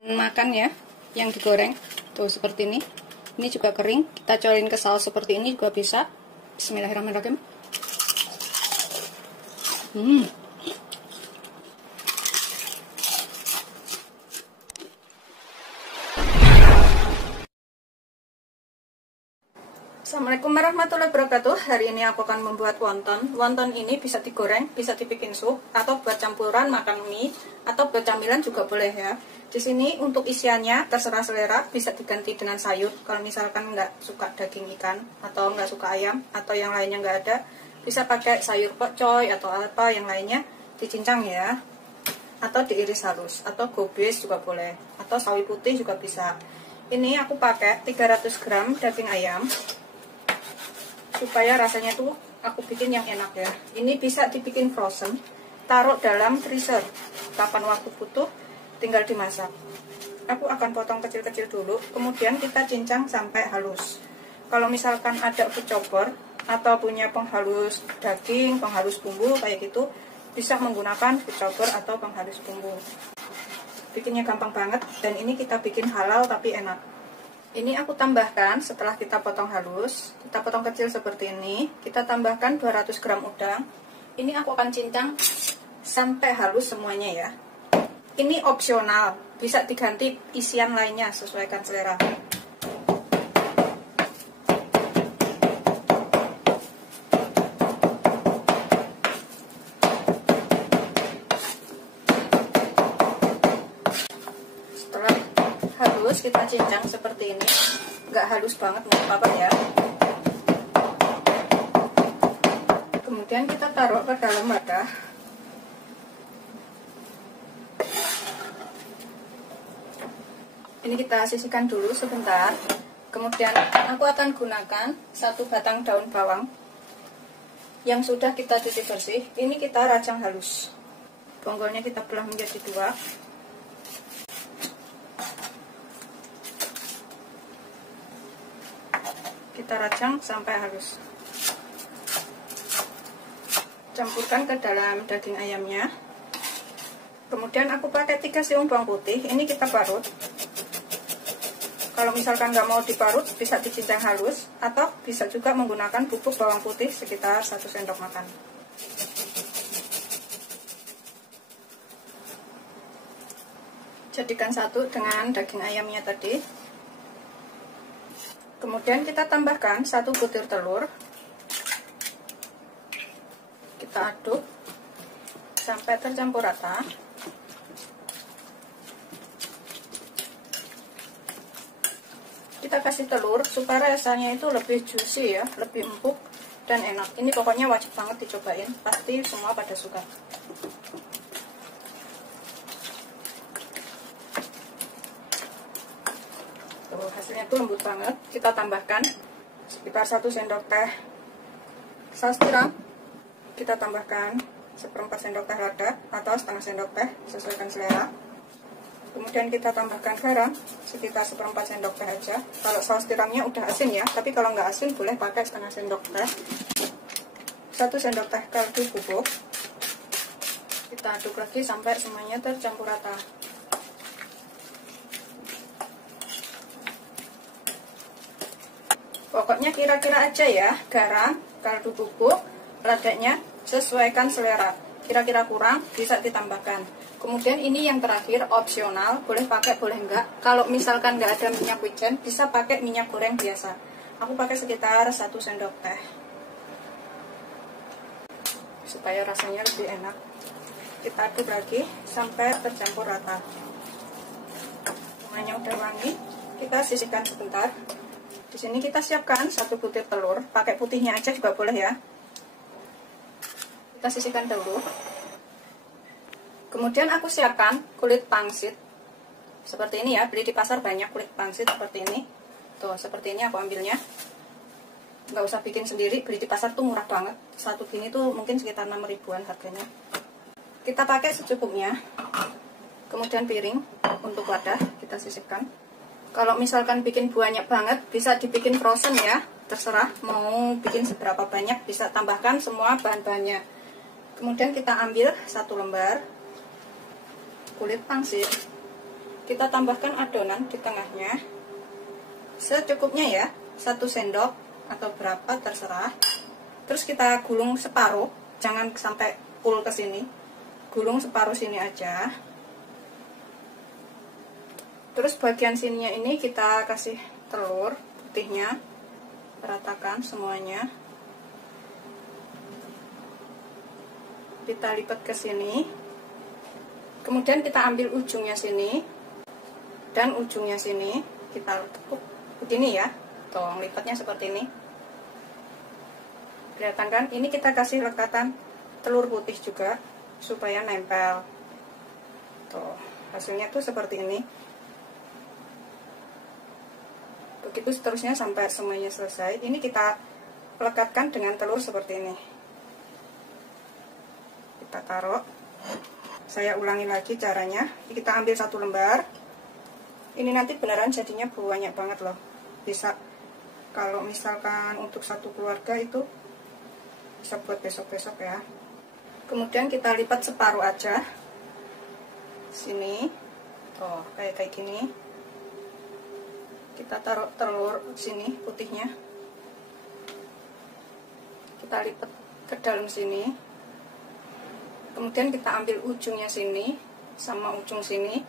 Makan ya, yang digoreng tuh seperti ini. Ini juga kering, kita colin ke saus seperti ini juga bisa. Bismillahirrahmanirrahim. Assalamualaikum warahmatullahi wabarakatuh. Hari ini aku akan membuat wonton. Wonton ini bisa digoreng, bisa dibikin sup, atau buat campuran makan mie, atau buat camilan juga boleh ya. Di sini untuk isiannya terserah selera, bisa diganti dengan sayur. Kalau misalkan nggak suka daging ikan, atau nggak suka ayam, atau yang lainnya nggak ada, bisa pakai sayur pokcoy atau apa yang lainnya, dicincang ya. Atau diiris halus, atau gobes juga boleh, atau sawi putih juga bisa. Ini aku pakai 300 gram daging ayam, supaya rasanya tuh aku bikin yang enak ya. Ini bisa dibikin frozen, taruh dalam freezer, kapan waktu butuh tinggal dimasak. Aku akan potong kecil-kecil dulu, kemudian kita cincang sampai halus. Kalau misalkan ada food chopper atau punya penghalus daging, penghalus bumbu kayak gitu, bisa menggunakan food chopper atau penghalus bumbu. Bikinnya gampang banget, dan ini kita bikin halal tapi enak. Ini aku tambahkan setelah kita potong halus, kita potong kecil seperti ini, kita tambahkan 200 gram udang. Ini aku akan cincang sampai halus semuanya ya. Ini opsional, bisa diganti isian lainnya, sesuaikan selera. Setelah halus kita cincang seperti ini, nggak halus banget nggak apa-apa ya. Kemudian kita taruh ke dalam wadah. Ini kita sisihkan dulu sebentar. Kemudian aku akan gunakan 1 batang daun bawang yang sudah kita cuci bersih. Ini kita rajang halus. Bonggolnya kita belah menjadi 2. Kita rajang sampai halus. Campurkan ke dalam daging ayamnya. Kemudian aku pakai 3 siung bawang putih. Ini kita parut. Kalau misalkan nggak mau diparut, bisa dicincang halus, atau bisa juga menggunakan bubuk bawang putih sekitar 1 sendok makan. Jadikan satu dengan daging ayamnya tadi. Kemudian kita tambahkan 1 butir telur. Kita aduk sampai tercampur rata. Kita kasih telur supaya rasanya itu lebih juicy ya, lebih empuk dan enak. Ini pokoknya wajib banget dicobain, pasti semua pada suka. Tuh, hasilnya tuh lembut banget. Kita tambahkan sekitar 1 sendok teh saus tiram. Kita tambahkan 1/4 sendok teh lada atau setengah sendok teh, sesuaikan selera. Kemudian kita tambahkan garam sekitar 1/4 sendok teh aja. Kalau saus tiramnya udah asin ya, tapi kalau nggak asin boleh pakai setengah sendok teh. 1 sendok teh kaldu bubuk. Kita aduk lagi sampai semuanya tercampur rata. Pokoknya kira-kira aja ya, garam, kaldu bubuk, ladanya sesuaikan selera. Kira-kira kurang bisa ditambahkan. Kemudian ini yang terakhir opsional, boleh pakai boleh enggak. Kalau misalkan nggak ada minyak wijen, bisa pakai minyak goreng biasa. Aku pakai sekitar 1 sendok teh supaya rasanya lebih enak. Kita aduk lagi sampai tercampur rata. Semuanya udah wangi, kita sisihkan sebentar. Di sini kita siapkan 1 butir telur, pakai putihnya aja juga boleh ya. Kita sisihkan dulu. Kemudian aku siapkan kulit pangsit. Seperti ini ya, beli di pasar banyak kulit pangsit seperti ini. Tuh, seperti ini aku ambilnya. Nggak usah bikin sendiri, beli di pasar tuh murah banget. Satu gini tuh mungkin sekitar 6 ribuan harganya. Kita pakai secukupnya. Kemudian piring untuk wadah kita sisipkan. Kalau misalkan bikin banyak banget, bisa dibikin frozen ya. Terserah mau bikin seberapa banyak, bisa tambahkan semua bahan-bahannya. Kemudian kita ambil 1 lembar kulit pangsit, kita tambahkan adonan di tengahnya secukupnya ya, 1 sendok atau berapa terserah. Terus kita gulung separuh, jangan sampai full ke sini, gulung separuh sini aja. Terus bagian sininya ini kita kasih telur putihnya, ratakan semuanya. Kita lipat ke sini, kemudian kita ambil ujungnya sini dan ujungnya sini, kita tekuk begini ya, tuh lipatnya seperti ini. Kelihatan kan? Ini kita kasih lekatan telur putih juga supaya nempel. Tuh hasilnya tuh seperti ini. Begitu seterusnya sampai semuanya selesai. Ini kita lekatkan dengan telur seperti ini. Kita taruh, saya ulangi lagi caranya. Kita ambil 1 lembar. Ini nanti beneran jadinya banyak banget loh. Bisa kalau misalkan untuk 1 keluarga itu bisa buat besok-besok ya. Kemudian kita lipat separuh aja sini, tuh kayak gini. Kita taruh telur sini putihnya, kita lipat ke dalam sini. Kemudian kita ambil ujungnya sini sama ujung sini,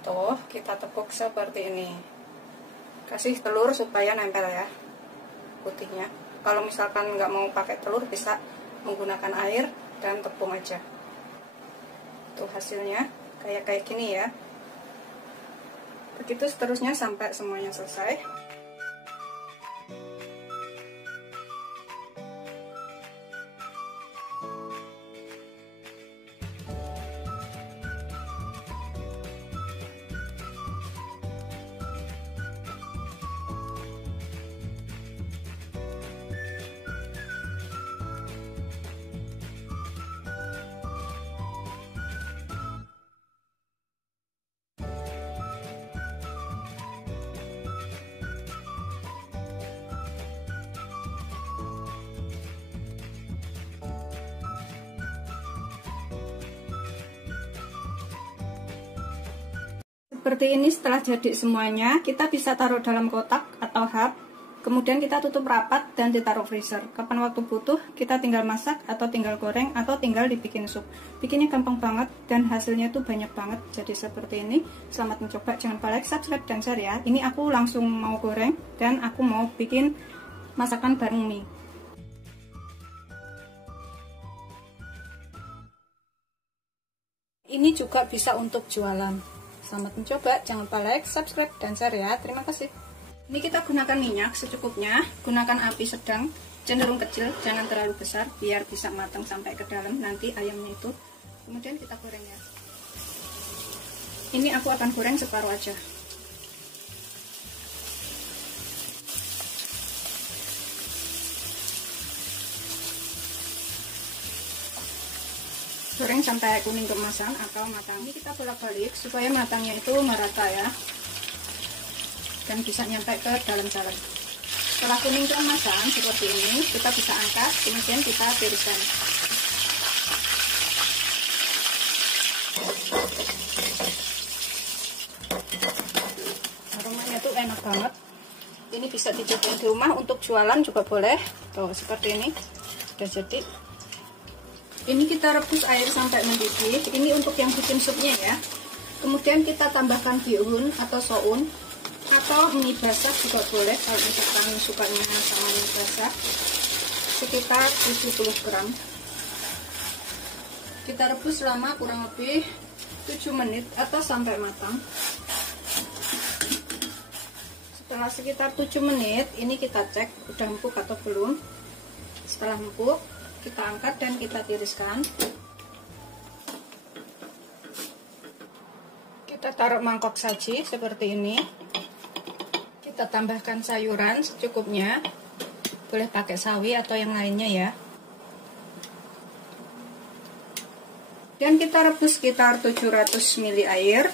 tuh kita tepuk seperti ini. Kasih telur supaya nempel ya putihnya. Kalau misalkan nggak mau pakai telur, bisa menggunakan air dan tepung aja. Tuh hasilnya kayak gini ya. Begitu seterusnya sampai semuanya selesai. Seperti ini setelah jadi semuanya, kita bisa taruh dalam kotak atau hap. Kemudian kita tutup rapat dan ditaruh freezer. Kapan waktu butuh, kita tinggal masak atau tinggal goreng atau tinggal dibikin sup. Bikinnya gampang banget dan hasilnya tuh banyak banget. Jadi seperti ini. Selamat mencoba, jangan lupa like, subscribe, dan share ya. Ini aku langsung mau goreng dan aku mau bikin masakan bareng mie. Ini juga bisa untuk jualan. Selamat mencoba, jangan lupa like, subscribe, dan share ya. Terima kasih. Ini kita gunakan minyak secukupnya, gunakan api sedang, cenderung kecil, jangan terlalu besar, biar bisa matang sampai ke dalam nanti ayamnya itu. Kemudian kita goreng ya. Ini aku akan goreng separuh aja. Goreng sampai kuning keemasan atau matang. Ini kita bolak-balik supaya matangnya itu merata ya, dan bisa nyampe ke dalam dalam. Setelah kuning keemasan seperti ini, kita bisa angkat, kemudian kita tiriskan. Aromanya tuh enak banget. Ini bisa dicobain di rumah, untuk jualan juga boleh. Tuh seperti ini, sudah jadi. Ini kita rebus air sampai mendidih. Ini untuk yang bikin supnya ya. Kemudian kita tambahkan bihun atau soun atau mie basah juga boleh kalau misalkan sukanya sama mie basah. Sekitar 70 gram. Kita rebus selama kurang lebih 7 menit atau sampai matang. Setelah sekitar 7 menit, ini kita cek udah empuk atau belum. Setelah empuk, kita angkat dan kita tiriskan. Kita taruh mangkok saji seperti ini. Kita tambahkan sayuran secukupnya. Boleh pakai sawi atau yang lainnya ya. Dan kita rebus sekitar 700 ml air.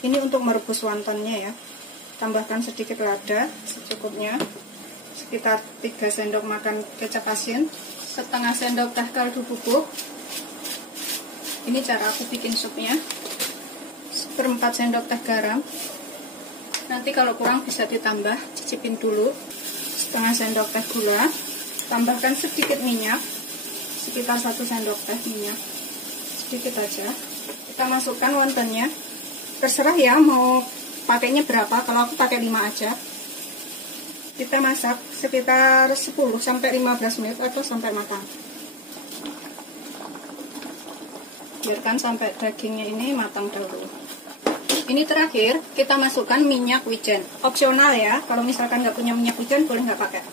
Ini untuk merebus wontonnya ya. Tambahkan sedikit lada secukupnya. Sekitar 3 sendok makan kecap asin. Setengah sendok teh kaldu bubuk. Ini cara aku bikin supnya. 1/4 sendok teh garam. Nanti kalau kurang bisa ditambah, cicipin dulu. Setengah sendok teh gula. Tambahkan sedikit minyak, sekitar 1 sendok teh minyak, sedikit aja. Kita masukkan wontonnya. Terserah ya mau pakainya berapa, kalau aku pakai 5 aja. Kita masak sekitar 10-15 menit atau sampai matang. Biarkan sampai dagingnya ini matang dahulu. Ini terakhir kita masukkan minyak wijen. Opsional ya, kalau misalkan nggak punya minyak wijen boleh nggak pakai.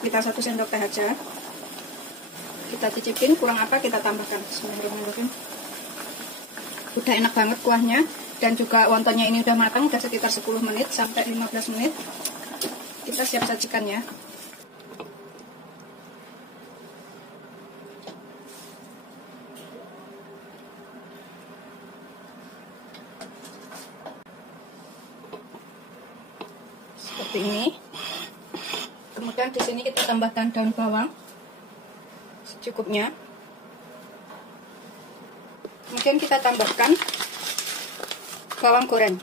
Sekitar 1 sendok teh aja. Kita cicipin kurang apa kita tambahkan. Bismillahirrahmanirrahim. Udah enak banget kuahnya, dan juga wontonnya ini udah matang, udah sekitar 10 menit sampai 15 menit. Kita siap sajikan ya. Seperti ini. Kemudian di sini kita tambahkan daun bawang secukupnya. Kemudian kita tambahkan bawang goreng.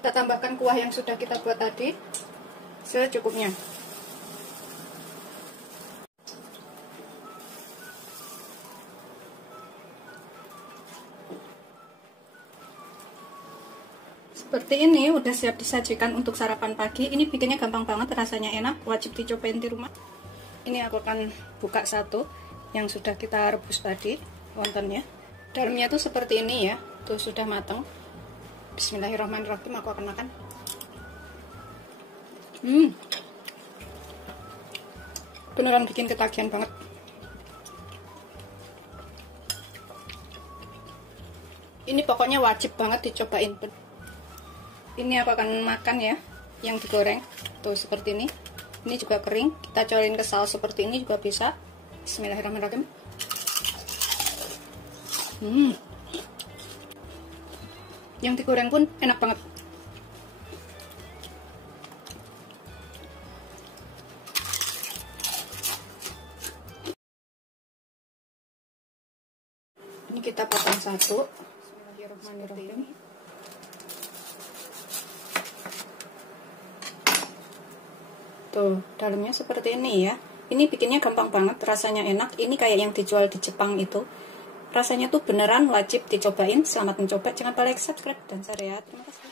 Kita tambahkan kuah yang sudah kita buat tadi secukupnya. Seperti ini udah siap disajikan untuk sarapan pagi. Ini bikinnya gampang banget, rasanya enak, wajib dicobain di rumah. Ini aku akan buka satu yang sudah kita rebus tadi, wontonnya. Dalamnya tuh seperti ini ya, tuh sudah matang. Bismillahirrahmanirrahim, aku akan makan. Beneran bikin ketagihan banget. Ini pokoknya wajib banget dicobain. Ini aku akan makan ya, yang digoreng. Tuh seperti ini. Ini juga kering, kita corin ke saus seperti ini juga bisa. Bismillahirrahmanirrahim. Yang digoreng pun enak banget. Ini kita potong satu. Bismillahirrahmanirrahim. Tuh, dalamnya seperti ini ya. Ini bikinnya gampang banget, rasanya enak. Ini kayak yang dijual di Jepang itu. Rasanya tuh beneran wajib dicobain. Selamat mencoba, jangan lupa like, subscribe, dan share ya. Terima kasih.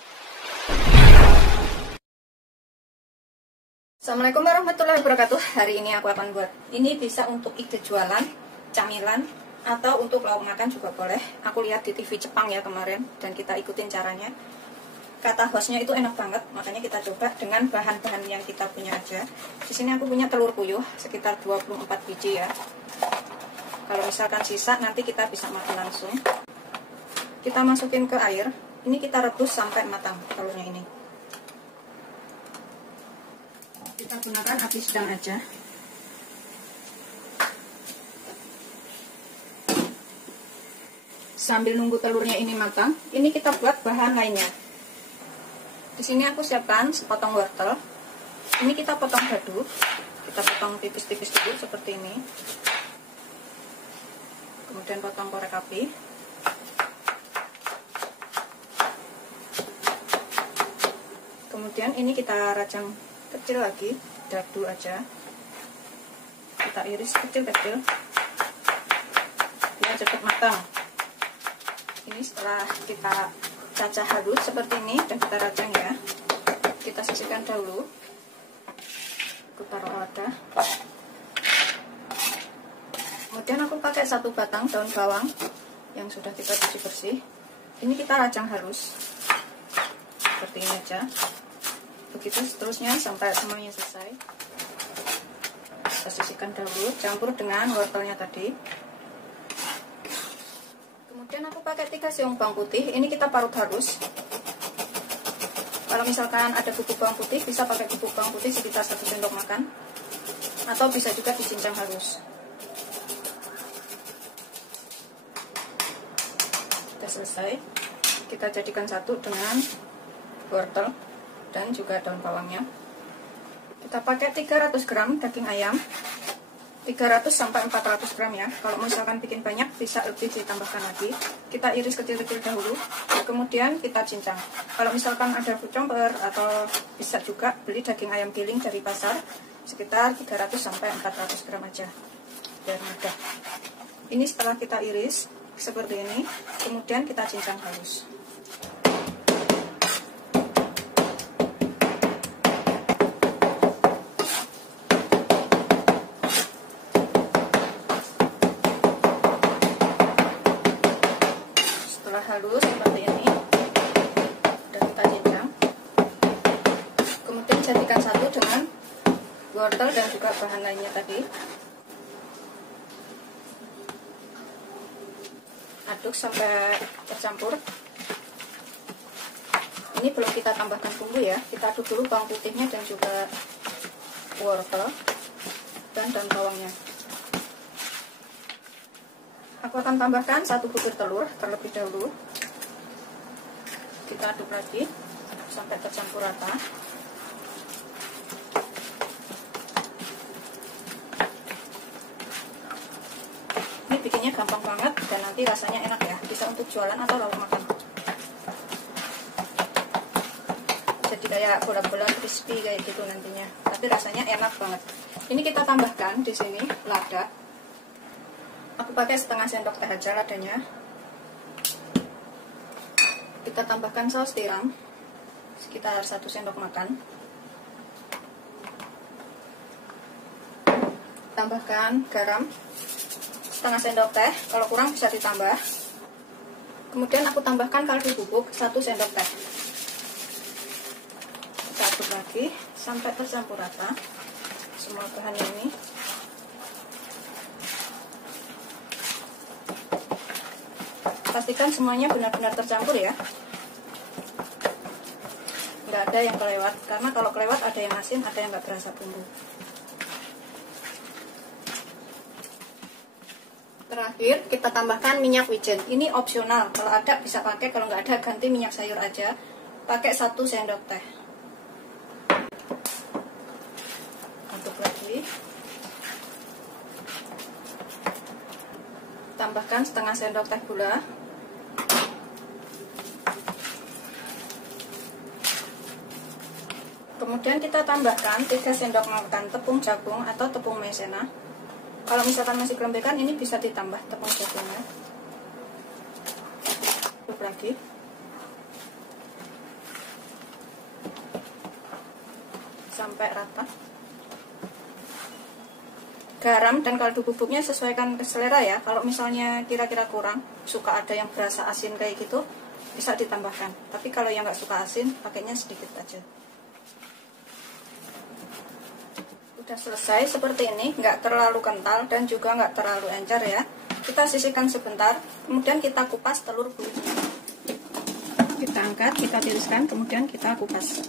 Assalamualaikum warahmatullahi wabarakatuh. Hari ini aku akan buat, ini bisa untuk ide jualan, camilan, atau untuk lauk makan juga boleh. Aku lihat di TV Jepang ya kemarin, dan kita ikutin caranya. Kata hostnya itu enak banget, makanya kita coba dengan bahan-bahan yang kita punya aja. Di sini aku punya telur puyuh sekitar 24 biji ya. Kalau misalkan sisa nanti kita bisa makan langsung. Kita masukin ke air. Ini kita rebus sampai matang telurnya ini. Kita gunakan api sedang aja. Sambil nunggu telurnya ini matang, ini kita buat bahan lainnya. Di sini aku siapkan sepotong wortel. Ini kita potong dadu. Kita potong tipis-tipis dulu seperti ini. Kemudian potong korek api. Kemudian ini kita rajang kecil lagi, dadu aja. Kita iris kecil-kecil biar cepat matang. Ini setelah kita cacah halus seperti ini dan kita rajang ya. Kita sisihkan dahulu. Aku taruh wadah. Kemudian aku pakai 1 batang daun bawang yang sudah kita cuci bersih. Ini kita rajang halus seperti ini aja. Begitu seterusnya sampai semuanya selesai. Kita sisihkan dahulu, campur dengan wortelnya tadi. Kemudian aku pakai 3 siung bawang putih. Ini kita parut halus. Kalau misalkan ada bubuk bawang putih, bisa pakai bubuk bawang putih sekitar 1 sendok makan, atau bisa juga dicincang halus. Selesai, kita jadikan satu dengan wortel dan juga daun bawangnya. Kita pakai 300 gram daging ayam. 300 sampai 400 gram ya. Kalau misalkan bikin banyak bisa lebih ditambahkan lagi. Kita iris kecil-kecil dahulu, kemudian kita cincang. Kalau misalkan ada food chopper atau bisa juga beli daging ayam giling dari pasar, sekitar 300 sampai 400 gram aja biar mudah. Ini setelah kita iris seperti ini, kemudian kita cincang halus. Halus seperti ini dan kita cincang, kemudian jadikan satu dengan wortel dan juga bahan lainnya tadi. Aduk sampai tercampur. Ini belum kita tambahkan bumbu ya, kita aduk dulu bawang putihnya dan juga wortel dan daun bawangnya. Aku akan tambahkan 1 butir telur terlebih dahulu. Kita aduk lagi sampai tercampur rata. Ini bikinnya gampang banget dan nanti rasanya enak ya. Bisa untuk jualan atau lauk makan. Jadi kayak bola-bola crispy kayak gitu nantinya. Tapi rasanya enak banget. Ini kita tambahkan di sini lada. Aku pakai setengah sendok teh aja ladanya. Kita tambahkan saus tiram sekitar 1 sendok makan. Tambahkan garam setengah sendok teh, kalau kurang bisa ditambah. Kemudian aku tambahkan kaldu bubuk 1 sendok teh. Kita aduk lagi sampai tercampur rata semua bahan ini. Pastikan semuanya benar-benar tercampur ya, nggak ada yang kelewat, karena kalau kelewat ada yang asin, ada yang nggak berasa bumbu. Terakhir kita tambahkan minyak wijen. Ini opsional, kalau ada bisa pakai, kalau nggak ada ganti minyak sayur aja. Pakai 1 sendok teh. Aduk lagi. Tambahkan setengah sendok teh gula. Kemudian kita tambahkan 3 sendok makan tepung jagung atau tepung maizena. Kalau misalkan masih kelembekan, ini bisa ditambah tepung jagungnya. Aduk lagi. Sampai rata. Garam dan kaldu bubuknya sesuaikan ke selera ya. Kalau misalnya kira-kira kurang, suka ada yang berasa asin kayak gitu, bisa ditambahkan. Tapi kalau yang nggak suka asin, pakainya sedikit aja. Udah selesai seperti ini, nggak terlalu kental dan juga nggak terlalu encer ya. Kita sisihkan sebentar, kemudian kita kupas telur bulunya. Kita angkat, kita tiriskan, kemudian kita kupas.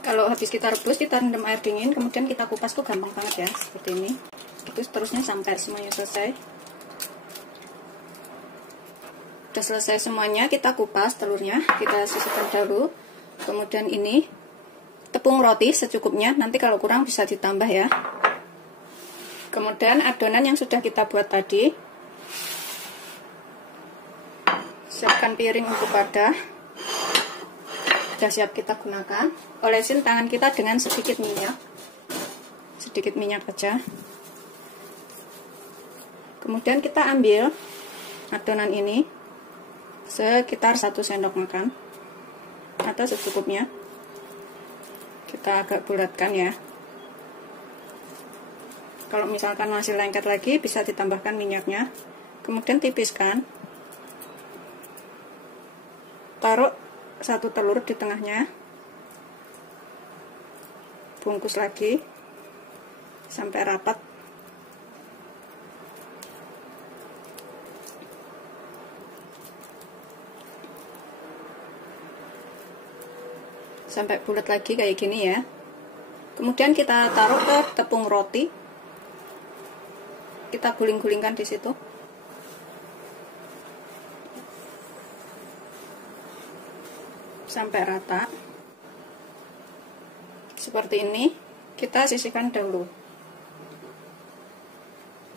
Kalau habis kita rebus, kita rendam air dingin, kemudian kita kupas tuh gampang banget ya, seperti ini. Itu seterusnya sampai semuanya selesai. Udah selesai semuanya, kita kupas telurnya, kita sisihkan dahulu. Kemudian ini tepung roti secukupnya, nanti kalau kurang bisa ditambah ya. Kemudian adonan yang sudah kita buat tadi, siapkan piring untuk wadah. Sudah siap kita gunakan. Olesin tangan kita dengan sedikit minyak aja. Kemudian kita ambil adonan ini sekitar 1 sendok makan atau secukupnya. Kita agak bulatkan ya. Kalau misalkan masih lengket lagi, bisa ditambahkan minyaknya. Kemudian tipiskan. Taruh 1 telur di tengahnya. Bungkus lagi sampai rapat. Sampai bulat lagi kayak gini ya. Kemudian kita taruh ke tepung roti. Kita guling-gulingkan di situ. sampai rata. Seperti ini, kita sisihkan dahulu.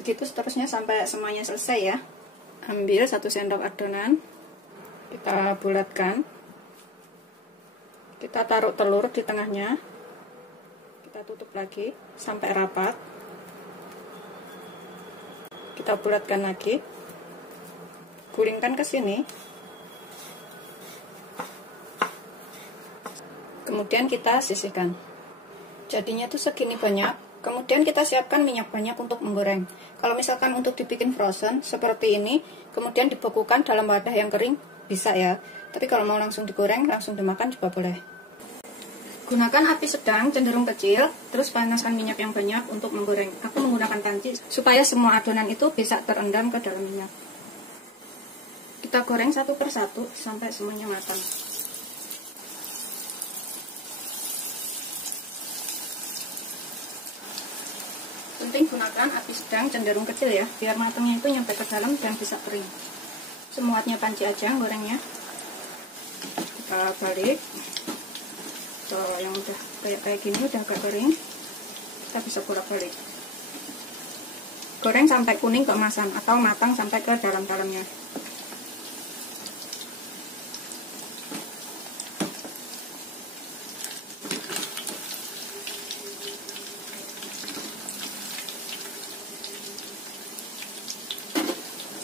Begitu seterusnya sampai semuanya selesai ya. Ambil 1 sendok adonan, kita bulatkan. Kita taruh telur di tengahnya. Kita tutup lagi sampai rapat. Kita bulatkan lagi. Gulingkan ke sini. Kemudian kita sisihkan. Jadinya tuh segini banyak. Kemudian kita siapkan minyak banyak untuk menggoreng. Kalau misalkan untuk dibikin frozen seperti ini, kemudian dibekukan dalam wadah yang kering, bisa ya. Tapi kalau mau langsung digoreng, langsung dimakan juga boleh. Gunakan api sedang, cenderung kecil, terus panaskan minyak yang banyak untuk menggoreng. Aku menggunakan panci supaya semua adonan itu bisa terendam ke dalam minyak. Kita goreng satu persatu sampai semuanya matang. Penting gunakan api sedang, cenderung kecil ya, biar matangnya itu nyampe ke dalam dan bisa kering. Semuanya panci aja gorengnya. Kita balik. Kalau yang udah kayak gini udah agak kering, kita bisa bolak-balik. Goreng sampai kuning keemasan atau matang sampai ke dalam-dalamnya.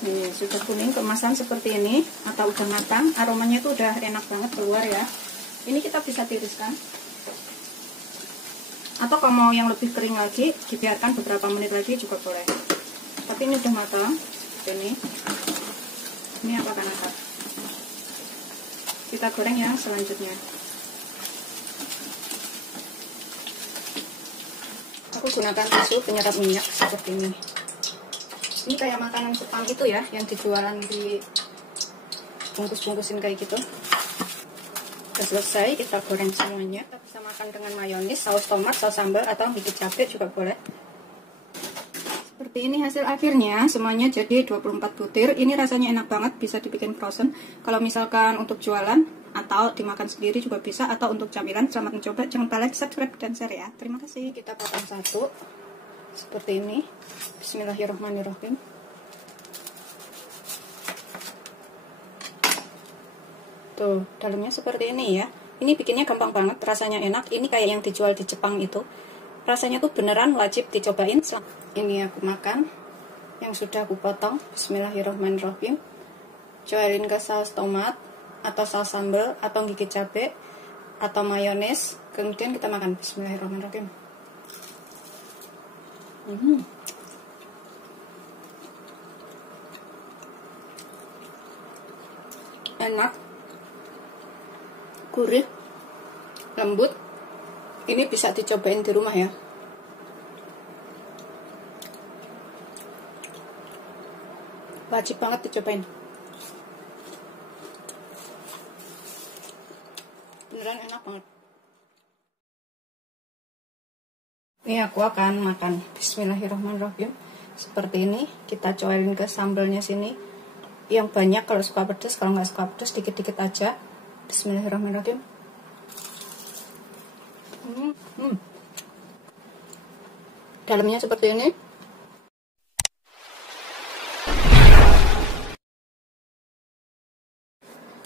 Nih, sudah kuning keemasan seperti ini atau udah matang, aromanya itu udah enak banget keluar ya. Ini kita bisa tiriskan. Atau kalau mau yang lebih kering lagi, dibiarkan beberapa menit lagi juga boleh. Tapi ini udah matang seperti ini. Ini aku akan angkat. Kita goreng yang selanjutnya. Aku gunakan tisu penyerap minyak seperti ini. Ini kayak makanan Jepang itu ya, yang dijualan di bungkus-bungkusin kayak gitu. Sudah selesai, kita goreng semuanya. Kita bisa makan dengan mayonis, saus tomat, saus sambal, atau gigit cabai juga boleh. Seperti ini hasil akhirnya, semuanya jadi 24 butir. Ini rasanya enak banget, bisa dibikin frozen. Kalau misalkan untuk jualan, atau dimakan sendiri juga bisa, atau untuk camilan. Selamat mencoba, jangan lupa like, subscribe, dan share ya. Terima kasih. Kita potong satu. Seperti ini. Bismillahirrahmanirrahim. Tuh, dalamnya seperti ini ya. Ini bikinnya gampang banget, rasanya enak. Ini kayak yang dijual di Jepang itu. Rasanya tuh beneran wajib dicobain. Ini aku makan yang sudah aku potong. Bismillahirrahmanirrahim. Coelin ke saus tomat atau saus sambal atau gigit cabai atau mayones. Kemudian kita makan. Bismillahirrahmanirrahim. Enak, gurih, lembut. Ini bisa dicobain di rumah ya. Wajib banget dicobain. Beneran enak banget. Ini aku akan makan. Bismillahirrahmanirrahim. Seperti ini, kita coelin ke sambalnya sini. Yang banyak kalau suka pedas, kalau nggak suka pedas dikit-dikit aja. Bismillahirrahmanirrahim. Dalamnya seperti ini.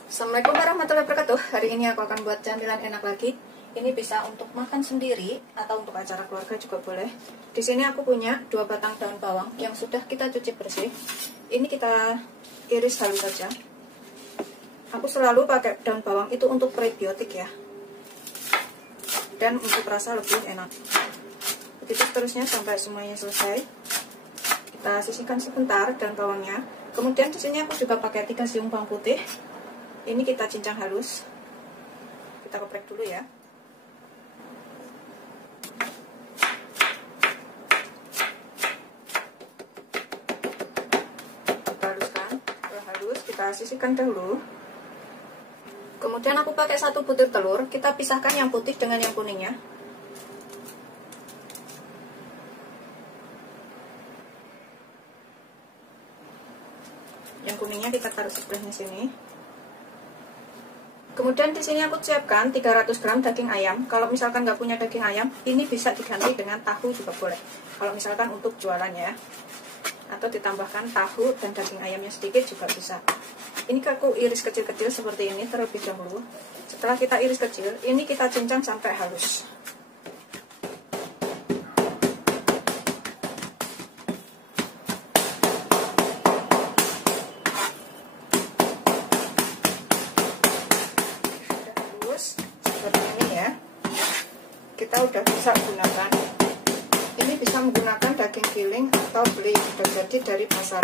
Assalamualaikum warahmatullahi wabarakatuh. Hari ini aku akan buat camilan enak lagi. Ini bisa untuk makan sendiri atau untuk acara keluarga juga boleh. Di sini aku punya 2 batang daun bawang yang sudah kita cuci bersih. Ini kita iris halus saja. Aku selalu pakai daun bawang itu untuk prebiotik ya, dan untuk rasa lebih enak. Begitu seterusnya sampai semuanya selesai. Kita sisihkan sebentar daun bawangnya. Kemudian di sini aku juga pakai 3 siung bawang putih. Ini kita cincang halus. Kita geprek dulu ya. Kita haluskan. Setelah halus, kita sisihkan dahulu. Kemudian aku pakai 1 butir telur. Kita pisahkan yang putih dengan yang kuningnya. Yang kuningnya kita taruh sebelahnya sini. Kemudian di sini aku siapkan 300 gram daging ayam. Kalau misalkan nggak punya daging ayam, ini bisa diganti dengan tahu juga boleh. Kalau misalkan untuk jualan ya, atau ditambahkan tahu dan daging ayamnya sedikit juga bisa. Ini aku iris kecil-kecil seperti ini terlebih dahulu. Setelah kita iris kecil, ini kita cincang sampai halus. Seperti ini ya, kita udah bisa gunakan. Ini bisa menggunakan daging giling atau beli sudah jadi dari pasar.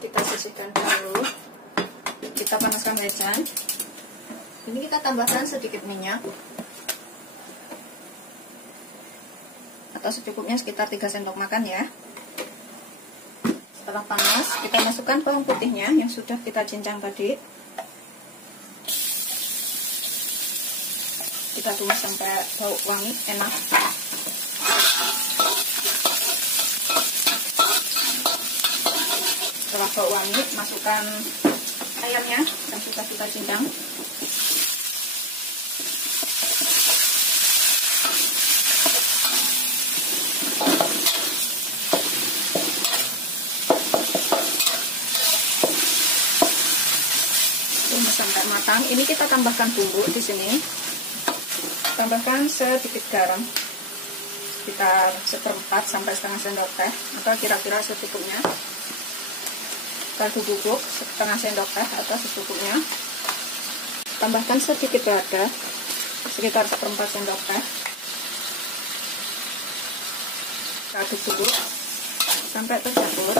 Kita sisihkan dulu, kita panaskan wajan. Ini kita tambahkan sedikit minyak atau secukupnya, sekitar 3 sendok makan ya. Setelah panas, kita masukkan bawang putihnya yang sudah kita cincang tadi. Kita tumis sampai bau wangi enak. Setelah bau wangi, masukkan ayamnya yang sudah kita cincang. Tumis sampai matang. Ini kita tambahkan bumbu di sini. Tambahkan sedikit garam, sekitar 1/4 sampai setengah sendok teh atau kira-kira secukupnya. Kaldu bubuk setengah sendok teh atau secukupnya. Tambahkan sedikit lada, sekitar 1/4 sendok teh. Aduk dulu sampai tercampur.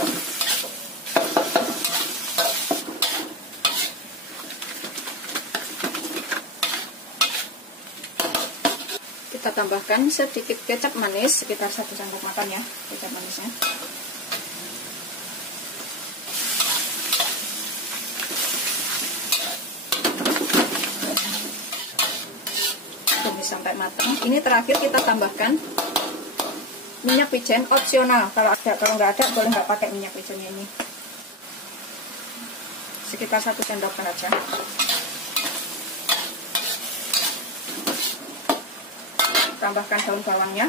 Kita tambahkan sedikit kecap manis, sekitar 1 sendok makan ya, kecap manisnya. Tumis sampai matang. Ini terakhir kita tambahkan minyak wijen, opsional. Kalau ada, kalau nggak ada boleh nggak pakai minyak wijennya ini. Sekitar 1 sendok aja. Tambahkan daun bawangnya.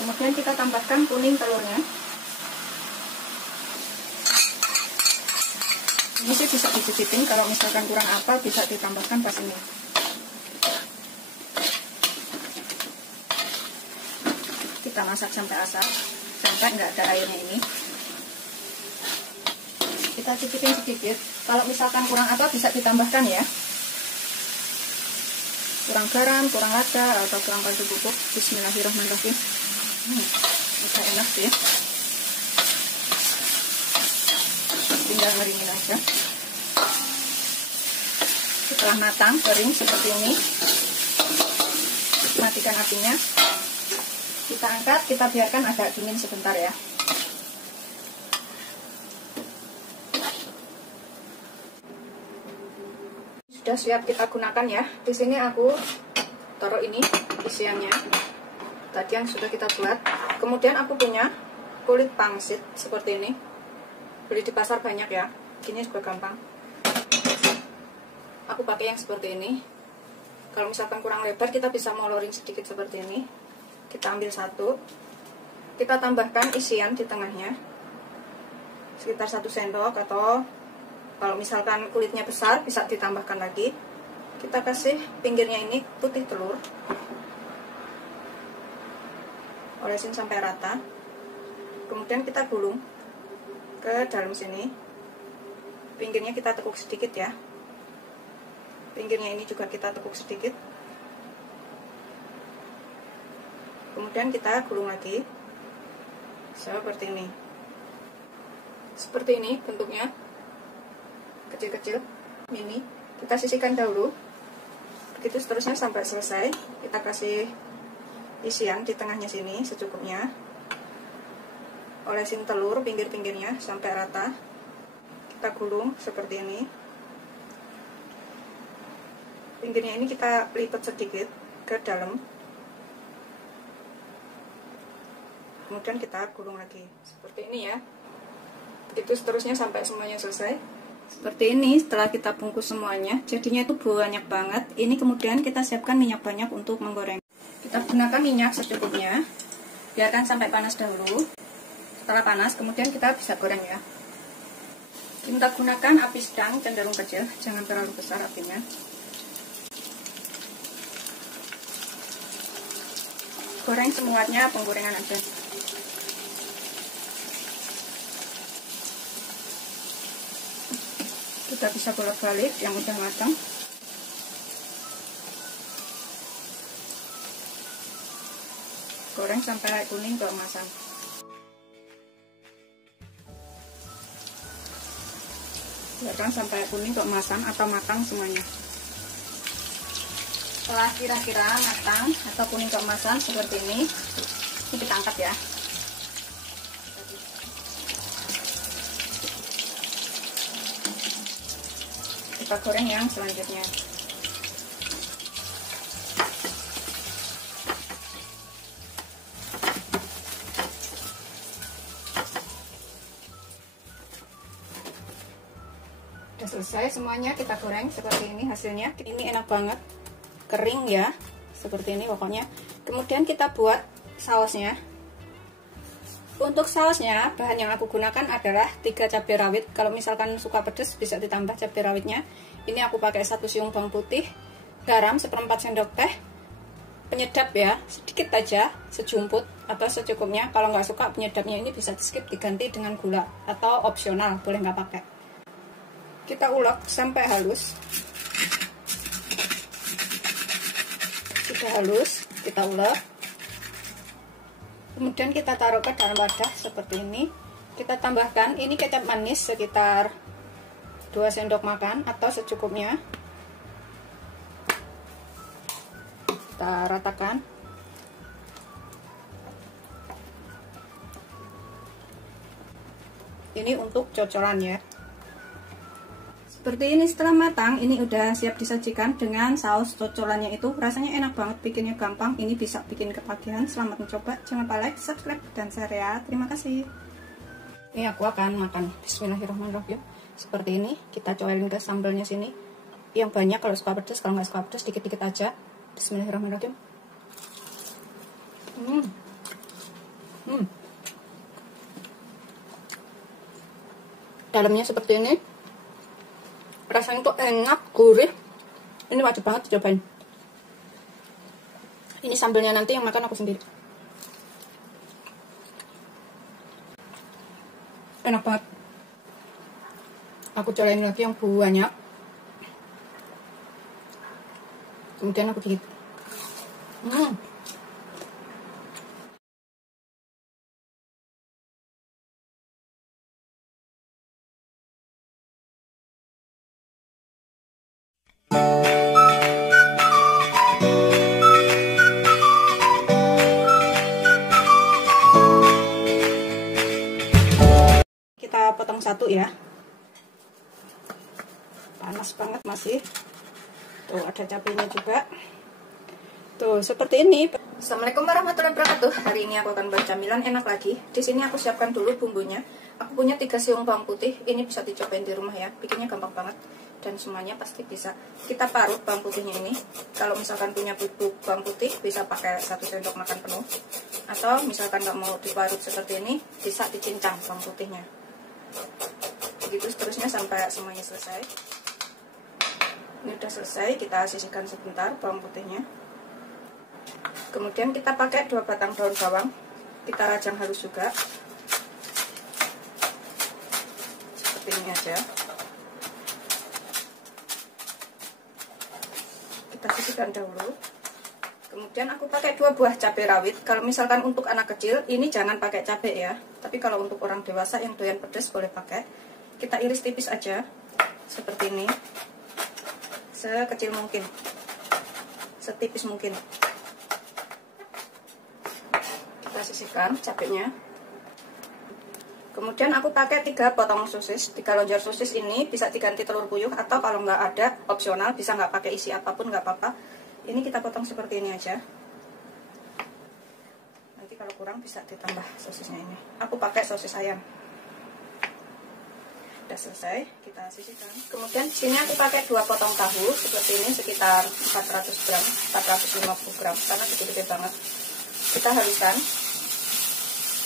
Kemudian kita tambahkan kuning telurnya. Ini sih bisa dicicipin, kalau misalkan kurang apa bisa ditambahkan pas ini. Kita masak sampai asar, sampai nggak ada airnya ini. Kita cicipin sedikit, kalau misalkan kurang apa bisa ditambahkan ya. Kurang garam, kurang lada, atau kurang kaldu bubuk. Bismillahirrahmanirrahim. Udah enak sih. Tinggal ngeringin aja. Setelah matang, kering seperti ini, matikan apinya. Kita angkat, kita biarkan agak dingin sebentar ya. Sudah siap kita gunakan ya. Di sini aku taruh ini isiannya tadi yang sudah kita buat. Kemudian aku punya kulit pangsit seperti ini. Beli di pasar banyak ya. Ini juga gampang. Aku pakai yang seperti ini. Kalau misalkan kurang lebar, kita bisa moloring sedikit seperti ini. Kita ambil satu. Kita tambahkan isian di tengahnya. Sekitar 1 sendok, atau kalau misalkan kulitnya besar bisa ditambahkan lagi. Kita kasih pinggirnya ini putih telur. Olesin sampai rata. Kemudian kita gulung ke dalam sini. Pinggirnya kita tekuk sedikit ya. Pinggirnya ini juga kita tekuk sedikit. Kemudian kita gulung lagi. Seperti ini. Seperti ini bentuknya. Kecil-kecil, mini. Kita sisihkan dahulu. Begitu seterusnya sampai selesai. Kita kasih isian di tengahnya sini secukupnya. Olesin telur pinggir-pinggirnya sampai rata. Kita gulung seperti ini. Pinggirnya ini kita lipat sedikit ke dalam. Kemudian kita gulung lagi seperti ini ya. Itu seterusnya sampai semuanya selesai. Seperti ini setelah kita bungkus semuanya, jadinya itu banyak banget. Ini kemudian kita siapkan minyak banyak untuk menggoreng. Kita gunakan minyak secukupnya, biarkan sampai panas dahulu. Setelah panas, kemudian kita bisa goreng ya. Kita gunakan api sedang cenderung kecil, jangan terlalu besar apinya. Goreng semuanya penggorengan aja. Kita bisa bolak-balik yang udah matang. Goreng sampai kuning keemasan. Biarkan sampai kuning keemasan atau matang semuanya. Setelah kira-kira matang atau kuning keemasan seperti ini kita angkat ya. Kita goreng yang selanjutnya. Udah selesai semuanya, kita goreng seperti ini hasilnya. Ini enak banget, kering ya, seperti ini pokoknya. Kemudian kita buat sausnya. Untuk sausnya, bahan yang aku gunakan adalah 3 cabai rawit. Kalau misalkan suka pedas bisa ditambah cabai rawitnya. Ini aku pakai 1 siung bawang putih, garam 1/4 sendok teh, penyedap ya, sedikit aja, sejumput atau secukupnya. Kalau nggak suka penyedapnya ini bisa di skip, diganti dengan gula atau opsional, boleh nggak pakai. Kita ulek sampai halus. Sudah halus, kita ulek. Kemudian kita taruh ke dalam wadah seperti ini. Kita tambahkan ini kecap manis sekitar 2 sendok makan atau secukupnya. Kita ratakan. Ini untuk cocolan ya. Seperti ini setelah matang, ini udah siap disajikan dengan saus cocolannya itu. Rasanya enak banget, bikinnya gampang. Ini bisa bikin ketagihan. Selamat mencoba. Jangan lupa like, subscribe, dan share ya. Terima kasih. Ini aku akan makan. Bismillahirrahmanirrahim. Seperti ini, kita coelin ke sambalnya sini. Yang banyak kalau suka pedas, kalau nggak suka pedas dikit-dikit aja. Bismillahirrahmanirrahim. Dalamnya seperti ini. Rasanya tuh enak, gurih. Ini wajib banget dicobain. Ini sambalnya nanti yang makan aku sendiri. Enak banget. Aku cobain lagi yang banyak. Kemudian aku dikit. Kita potong satu ya. Panas banget masih. Tuh ada cabenya juga. Tuh seperti ini. Assalamualaikum warahmatullahi wabarakatuh. Hari ini aku akan buat camilan enak lagi. Di sini aku siapkan dulu bumbunya. Aku punya 3 siung bawang putih. Ini bisa dicobain di rumah ya. Bikinnya gampang banget dan semuanya pasti bisa. Kita parut bawang putihnya ini. Kalau misalkan punya bubuk bawang putih bisa pakai 1 sendok makan penuh. Atau misalkan nggak mau diparut seperti ini, bisa dicincang bawang putihnya. Begitu seterusnya sampai semuanya selesai. Ini udah selesai, kita sisihkan sebentar bawang putihnya. Kemudian kita pakai 2 batang daun bawang. Kita rajang halus juga. Seperti ini aja. Kita sisihkan dahulu. Kemudian aku pakai 2 buah cabai rawit. Kalau misalkan untuk anak kecil, ini jangan pakai cabai ya. Tapi kalau untuk orang dewasa yang doyan pedas boleh pakai. Kita iris tipis aja, seperti ini. Sekecil mungkin, setipis mungkin. Kita sisihkan cabainya. Kemudian aku pakai 3 potong sosis. 3 lonjor sosis ini bisa diganti telur puyuh, atau kalau nggak ada opsional bisa nggak pakai isi apapun nggak apa-apa. Ini kita potong seperti ini aja. Nanti kalau kurang bisa ditambah sosisnya ini. Aku pakai sosis ayam. udah selesai, kita sisihkan. Kemudian di sini aku pakai 2 potong tahu seperti ini, sekitar 400 gram, 450 gram, karena gede-gede banget. Kita haluskan,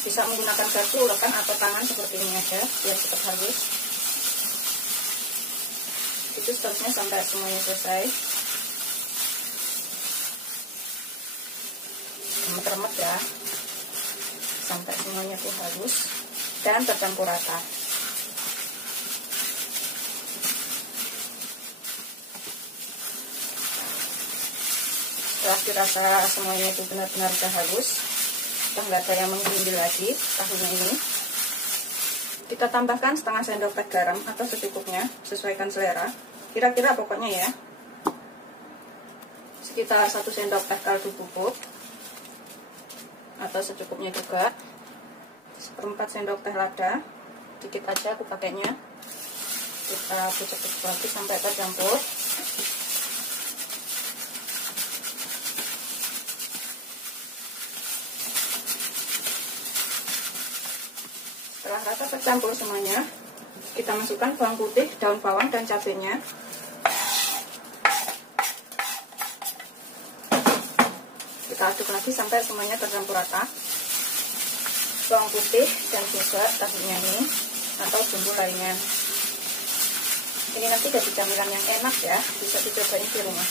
bisa menggunakan garpu, ulekan atau tangan seperti ini aja, biar cepat halus. Itu seterusnya sampai semuanya selesai. Remet-remet ya, sampai semuanya tuh halus dan tercampur rata. Setelah dirasa semuanya itu benar-benar sudah halus, kita nggak ada yang menggerindil lagi tahunya ini, kita tambahkan setengah sendok teh garam atau secukupnya, sesuaikan selera. Kira-kira pokoknya ya, sekitar 1 sendok teh kaldu bubuk atau secukupnya juga, 1/4 sendok teh lada, dikit aja aku pakainya. Kita kucek-kucek lagi sampai tercampur. Setelah rata tercampur semuanya, kita masukkan bawang putih, daun bawang, dan cabenya. Kita aduk lagi sampai semuanya tercampur rata. Bawang putih dan juga tahunya ini atau bumbu lainnya. Ini nanti jadi camilan yang enak ya, bisa dicobain di rumah.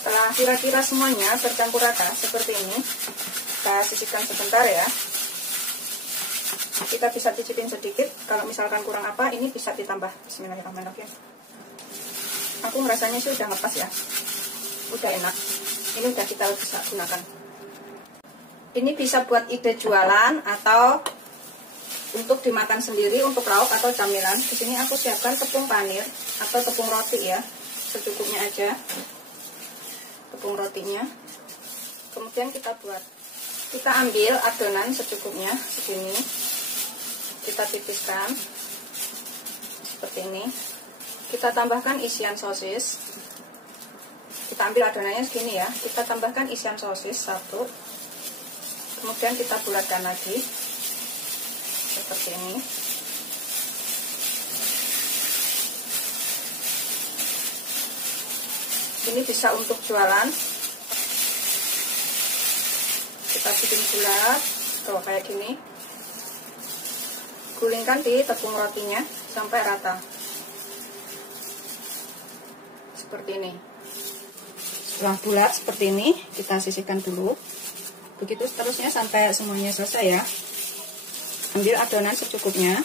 Setelah kira-kira semuanya tercampur rata seperti ini, kita sisihkan sebentar ya. Kita bisa cicipin sedikit, kalau misalkan kurang apa, ini bisa ditambah. Bismillahirrahmanirrahim. Aku ngerasanya sih udah ngepas ya, udah enak. Ini udah kita bisa gunakan. Ini bisa buat ide jualan atau untuk dimakan sendiri, untuk lauk atau camilan. Di sini aku siapkan tepung panir atau tepung roti ya, secukupnya aja. Tepung rotinya, kemudian kita ambil adonan secukupnya segini, kita tipiskan seperti ini, kita tambahkan isian sosis, kita ambil adonannya segini ya, kita tambahkan isian sosis 1, kemudian kita bulatkan lagi seperti ini. Ini bisa untuk jualan. Kita bikin bulat, tuh kayak gini. Gulingkan di tepung rotinya sampai rata. Seperti ini. Setelah bulat seperti ini, kita sisihkan dulu. Begitu seterusnya sampai semuanya selesai ya. Ambil adonan secukupnya.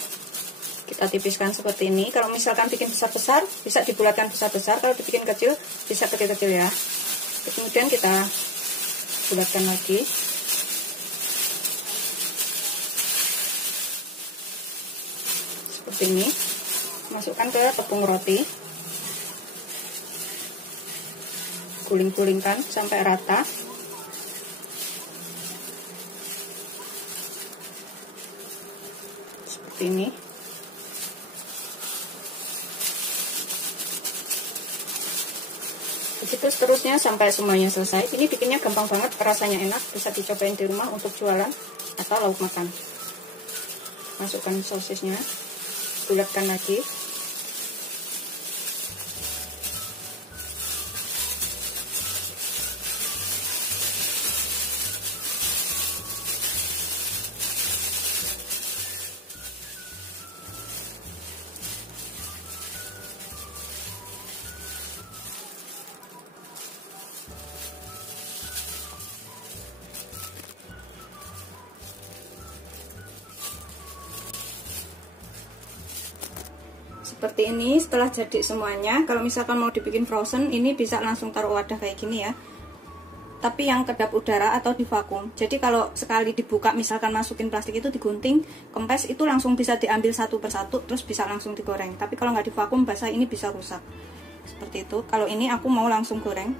Kita tipiskan seperti ini. Kalau misalkan bikin besar-besar, bisa dibulatkan besar-besar. Kalau dibikin kecil, bisa kecil-kecil ya. Kemudian kita bulatkan lagi. Seperti ini. Masukkan ke tepung roti. Guling-gulingkan sampai rata. Seperti ini. Begitu seterusnya sampai semuanya selesai. Ini bikinnya gampang banget, rasanya enak, bisa dicobain di rumah untuk jualan atau lauk makan. Masukkan sosisnya, bulatkan lagi. Seperti ini. Setelah jadi semuanya, kalau misalkan mau dibikin frozen, ini bisa langsung taruh wadah kayak gini ya, tapi yang kedap udara atau di vakum. Jadi kalau sekali dibuka, misalkan masukin plastik itu digunting, kempes, itu langsung bisa diambil satu persatu, terus bisa langsung digoreng. Tapi kalau nggak di vakum basah, ini bisa rusak. Seperti itu. Kalau ini aku mau langsung goreng.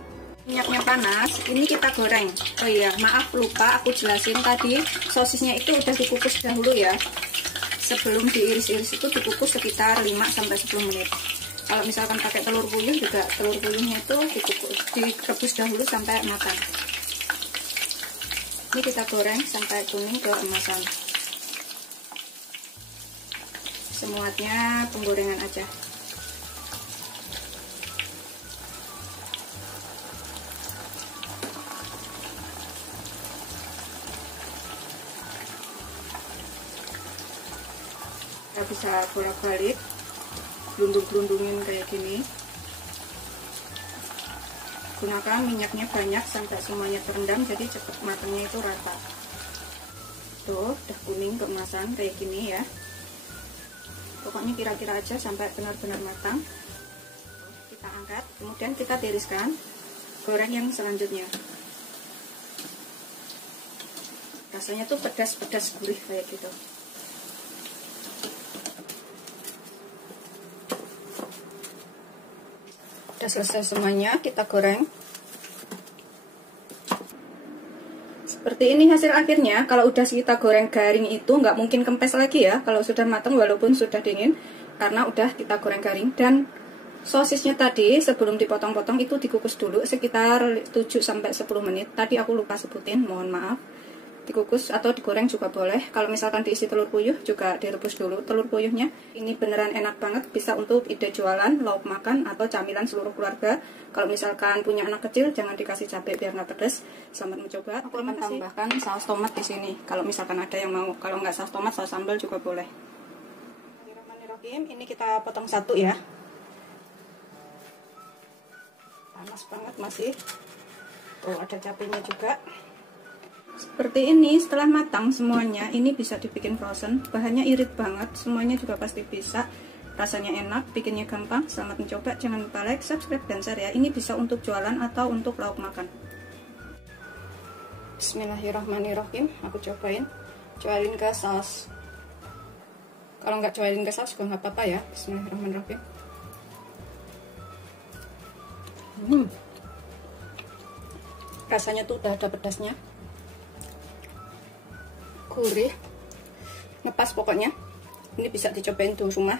Minyaknya panas, ini kita goreng. Oh iya, maaf lupa aku jelasin tadi, sosisnya itu udah dikukus dahulu ya. Sebelum diiris-iris itu dikukus sekitar 5-10 menit. Kalau misalkan pakai telur puyuh juga, telur puyuhnya itu direbus dahulu sampai matang. Ini kita goreng sampai kuning keemasan. Semuanya penggorengan aja. Kita bisa bolak-balik, gelundung-gelundungin kayak gini. Gunakan minyaknya banyak sampai semuanya terendam, jadi cepat matangnya itu rata. Tuh, udah kuning keemasan kayak gini ya. Pokoknya kira-kira aja sampai benar-benar matang. Kita angkat, kemudian kita tiriskan. Goreng yang selanjutnya. Rasanya tuh pedas-pedas gurih kayak gitu. Udah selesai semuanya, kita goreng. Seperti ini hasil akhirnya. Kalau udah kita goreng garing itu nggak mungkin kempes lagi ya kalau sudah matang walaupun sudah dingin, karena udah kita goreng garing. Dan sosisnya tadi sebelum dipotong-potong itu dikukus dulu sekitar 7-10 menit. Tadi aku lupa sebutin, mohon maaf. Dikukus atau digoreng juga boleh. Kalau misalkan diisi telur puyuh juga direbus dulu telur puyuhnya. Ini beneran enak banget, bisa untuk ide jualan, lauk makan, atau camilan seluruh keluarga. Kalau misalkan punya anak kecil jangan dikasih cabai biar nggak pedas. Selamat mencoba. Aku akan tambahkan saus tomat di sini. Kalau misalkan ada yang mau, kalau nggak saus tomat, saus sambal juga boleh. Ini kita potong satu ya. Panas banget masih. Tuh ada cabenya juga. Seperti ini, setelah matang semuanya, ini bisa dibikin frozen. Bahannya irit banget, semuanya juga pasti bisa. Rasanya enak, bikinnya gampang. Selamat mencoba, jangan lupa like, subscribe, dan share ya. Ini bisa untuk jualan atau untuk lauk makan. Bismillahirrahmanirrahim, aku cobain. Cualin ke saus. Kalau nggak cualin ke saus juga nggak apa-apa ya. Bismillahirrahmanirrahim. Rasanya tuh udah ada pedasnya. Gurih, ngepas pokoknya. Ini bisa dicobain tuh rumah.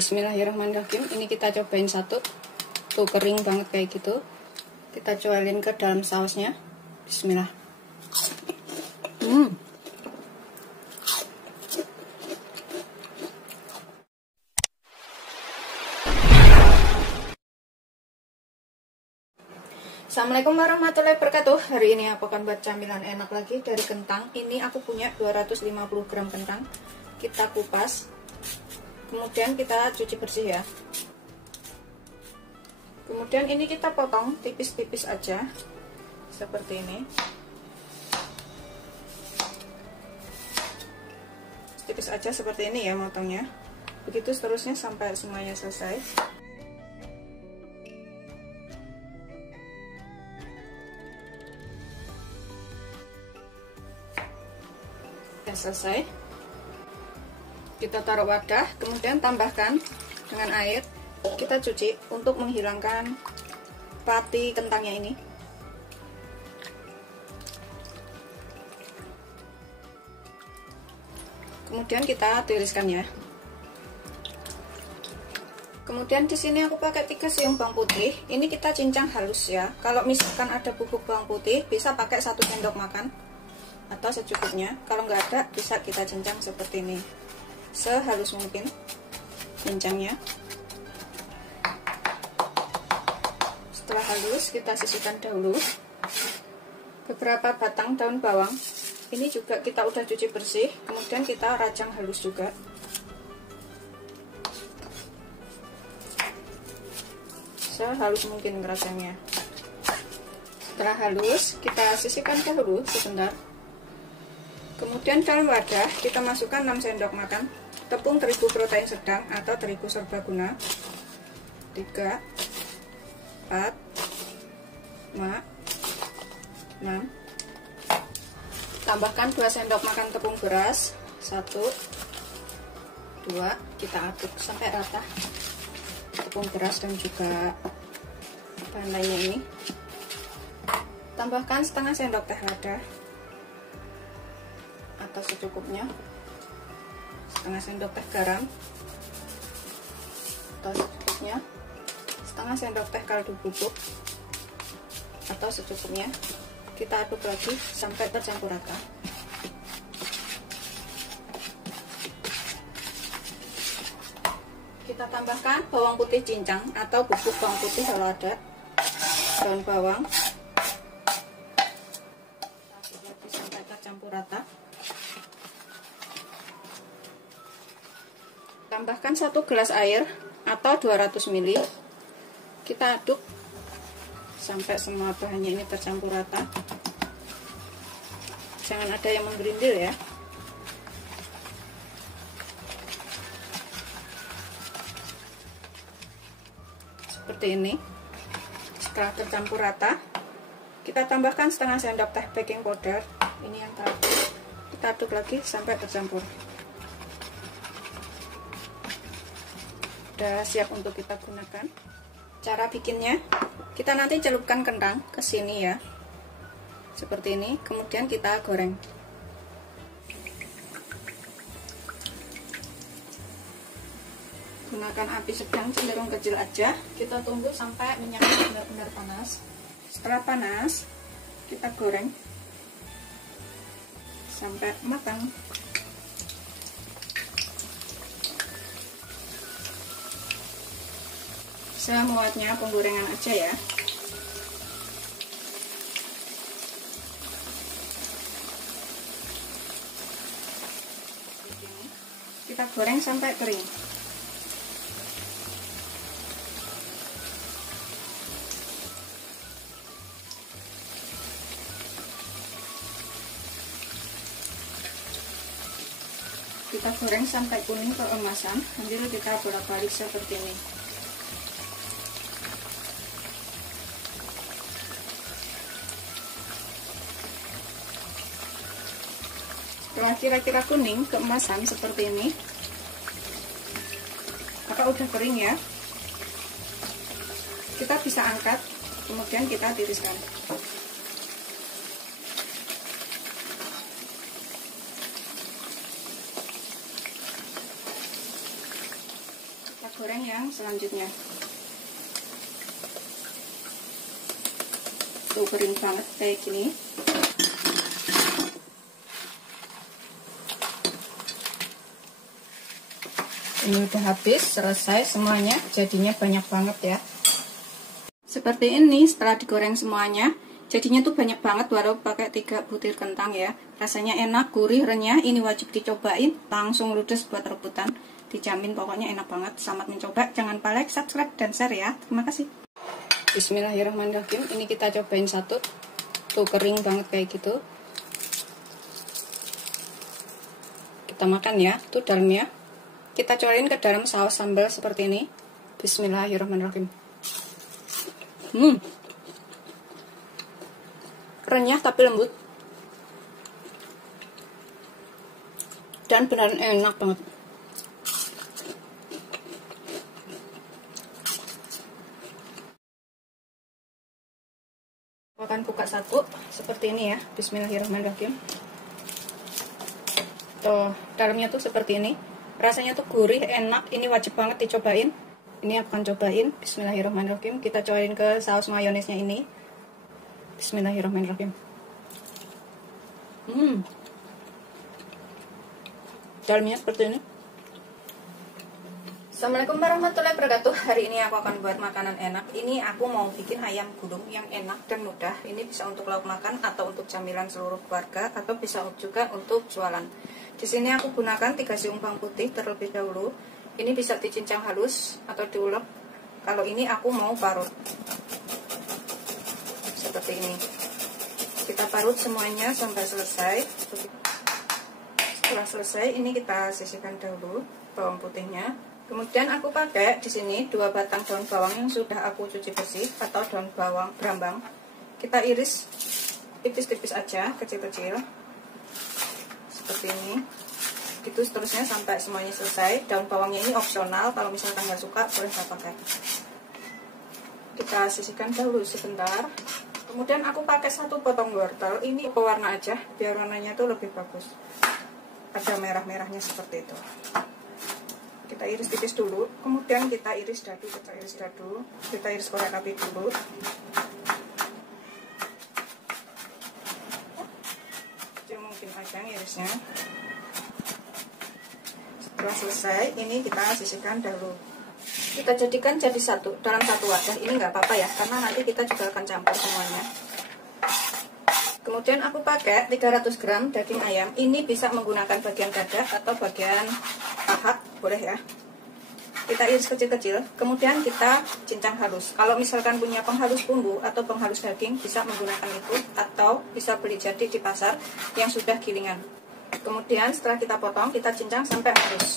Bismillahirrahmanirrahim. Ini kita cobain satu. Tuh kering banget kayak gitu. Kita cuelin ke dalam sausnya. Bismillah. Assalamualaikum warahmatullahi wabarakatuh. Hari ini aku akan buat camilan enak lagi dari kentang. Ini aku punya 250 gram kentang. Kita kupas. Kemudian kita cuci bersih ya. Kemudian ini kita potong tipis-tipis aja. Seperti ini. Tipis aja seperti ini ya motongnya. Begitu seterusnya sampai semuanya selesai. Udah selesai. Kita taruh wadah, kemudian tambahkan dengan air. Kita cuci untuk menghilangkan pati kentangnya ini. Kemudian kita tiriskan ya. Kemudian di sini aku pakai 3 siung bawang putih. Ini kita cincang halus ya. Kalau misalkan ada bubuk bawang putih, bisa pakai 1 sendok makan atau secukupnya. Kalau nggak ada, bisa kita cincang seperti ini. Sehalus mungkin cincangnya. Setelah halus, kita sisihkan dahulu beberapa batang daun bawang. Ini juga kita udah cuci bersih, kemudian kita rajang halus juga. Sehalus mungkin ngerajangnya. Setelah halus, kita sisihkan dahulu sebentar. Kemudian dalam wadah kita masukkan 6 sendok makan tepung terigu protein sedang atau terigu serbaguna. 3, 4, 5, 6, Tambahkan 2 sendok makan tepung beras. 1, 2, kita aduk sampai rata tepung beras dan juga bahan lainnya ini. Tambahkan setengah sendok teh lada atau secukupnya, setengah sendok teh garam atau secukupnya, setengah sendok teh kaldu bubuk atau secukupnya. Kita aduk lagi sampai tercampur rata. Kita tambahkan bawang putih cincang atau bubuk bawang putih kalau ada, daun bawang, aduk lagi sampai tercampur rata. Tambahkan 1 gelas air atau 200 ml. Kita aduk sampai semua bahannya ini tercampur rata. Jangan ada yang menggerindil ya. Seperti ini. Setelah tercampur rata, kita tambahkan setengah sendok teh baking powder. Ini yang terakhir. Kita aduk lagi sampai tercampur. Sudah siap untuk kita gunakan. Cara bikinnya, kita nanti celupkan kentang ke sini ya, seperti ini. Kemudian kita goreng. Gunakan api sedang cenderung kecil aja. Kita tunggu sampai minyaknya benar-benar panas. Setelah panas, kita goreng sampai matang. Saya muatnya penggorengan aja ya. Kita goreng sampai kering. Kita goreng sampai kuning keemasan, sambil kita bolak-balik seperti ini. Setelah kira-kira kuning keemasan seperti ini, maka udah kering ya. Kita bisa angkat, kemudian kita tiriskan. Kita goreng yang selanjutnya. Tuh kering banget kayak gini. Ini udah habis, selesai semuanya, jadinya banyak banget ya. Seperti ini setelah digoreng semuanya, jadinya tuh banyak banget walau pakai 3 butir kentang ya. Rasanya enak, gurih, renyah, ini wajib dicobain, langsung ludes buat rebutan. Dijamin pokoknya enak banget, selamat mencoba. Jangan lupa like, subscribe, dan share ya. Terima kasih. Bismillahirrahmanirrahim, ini kita cobain satu. Tuh kering banget kayak gitu. Kita makan ya, tuh dalamnya. Kita cobain ke dalam saus sambal seperti ini. Bismillahirrahmanirrahim. Renyah tapi lembut. Dan beneran enak banget. Aku akan buka satu seperti ini ya. Bismillahirrahmanirrahim. Tuh, dalamnya tuh seperti ini. Rasanya tuh gurih, enak, ini wajib banget dicobain. Ini aku akan cobain. Bismillahirrahmanirrahim. Kita cobain ke saus mayonesnya ini. Bismillahirrahmanirrahim. Dalamnya seperti ini. Assalamualaikum warahmatullahi wabarakatuh. Hari ini aku akan buat makanan enak. Ini aku mau bikin ayam gulung yang enak dan mudah. Ini bisa untuk lauk makan atau untuk camilan seluruh keluarga, atau bisa juga untuk jualan. Di sini aku gunakan 3 siung bawang putih terlebih dahulu. Ini bisa dicincang halus atau diulek. Kalau ini aku mau parut. Seperti ini. Kita parut semuanya sampai selesai. Setelah selesai, ini kita sisihkan dahulu bawang putihnya. Kemudian aku pakai di sini 2 batang daun bawang yang sudah aku cuci bersih atau daun bawang berambang. Kita iris tipis-tipis aja, kecil-kecil. seperti ini. Gitu seterusnya sampai semuanya selesai. Daun bawangnya ini opsional, kalau misalkan nggak suka boleh nggak pakai. Kita sisihkan dahulu sebentar. Kemudian aku pakai 1 potong wortel. Ini pewarna aja, biar warnanya tuh lebih bagus. Ada merah-merahnya seperti itu. Kita iris tipis dulu, kemudian kita iris dadu, kita iris korek api dulu. Jadi mungkin aja irisnya. Setelah selesai, ini kita sisihkan dahulu. Kita jadikan jadi satu dalam satu wadah. Ini nggak apa-apa ya, karena nanti kita juga akan campur semuanya. Kemudian aku pakai 300 gram daging ayam. Ini bisa menggunakan bagian dada atau bagian paha, boleh ya. Kita iris kecil-kecil, kemudian kita cincang halus. Kalau misalkan punya penghalus bumbu atau penghalus daging, bisa menggunakan itu, atau bisa beli jadi di pasar yang sudah gilingan. Kemudian setelah kita potong, kita cincang sampai halus.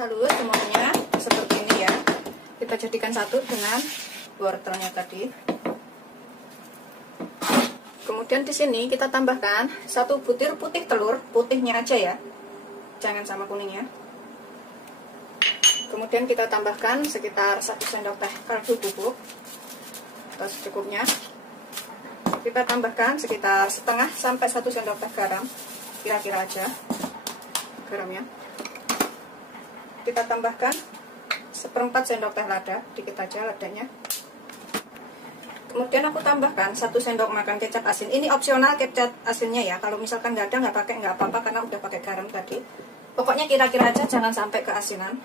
Halus semuanya seperti ini ya. Kita jadikan satu dengan wortelnya tadi. Kemudian di sini kita tambahkan 1 butir putih telur, putihnya aja ya, jangan sama kuningnya. Kemudian kita tambahkan sekitar 1 sendok teh kaldu bubuk atau secukupnya. Kita tambahkan sekitar setengah sampai 1 sendok teh garam, kira-kira aja garamnya. Kita tambahkan 1/4 sendok teh lada, dikit aja ladanya. Kemudian aku tambahkan 1 sendok makan kecap asin. Ini opsional kecap asinnya ya. Kalau misalkan nggak ada, nggak pakai nggak apa-apa, karena udah pakai garam tadi. Pokoknya kira-kira aja, jangan sampai keasinan.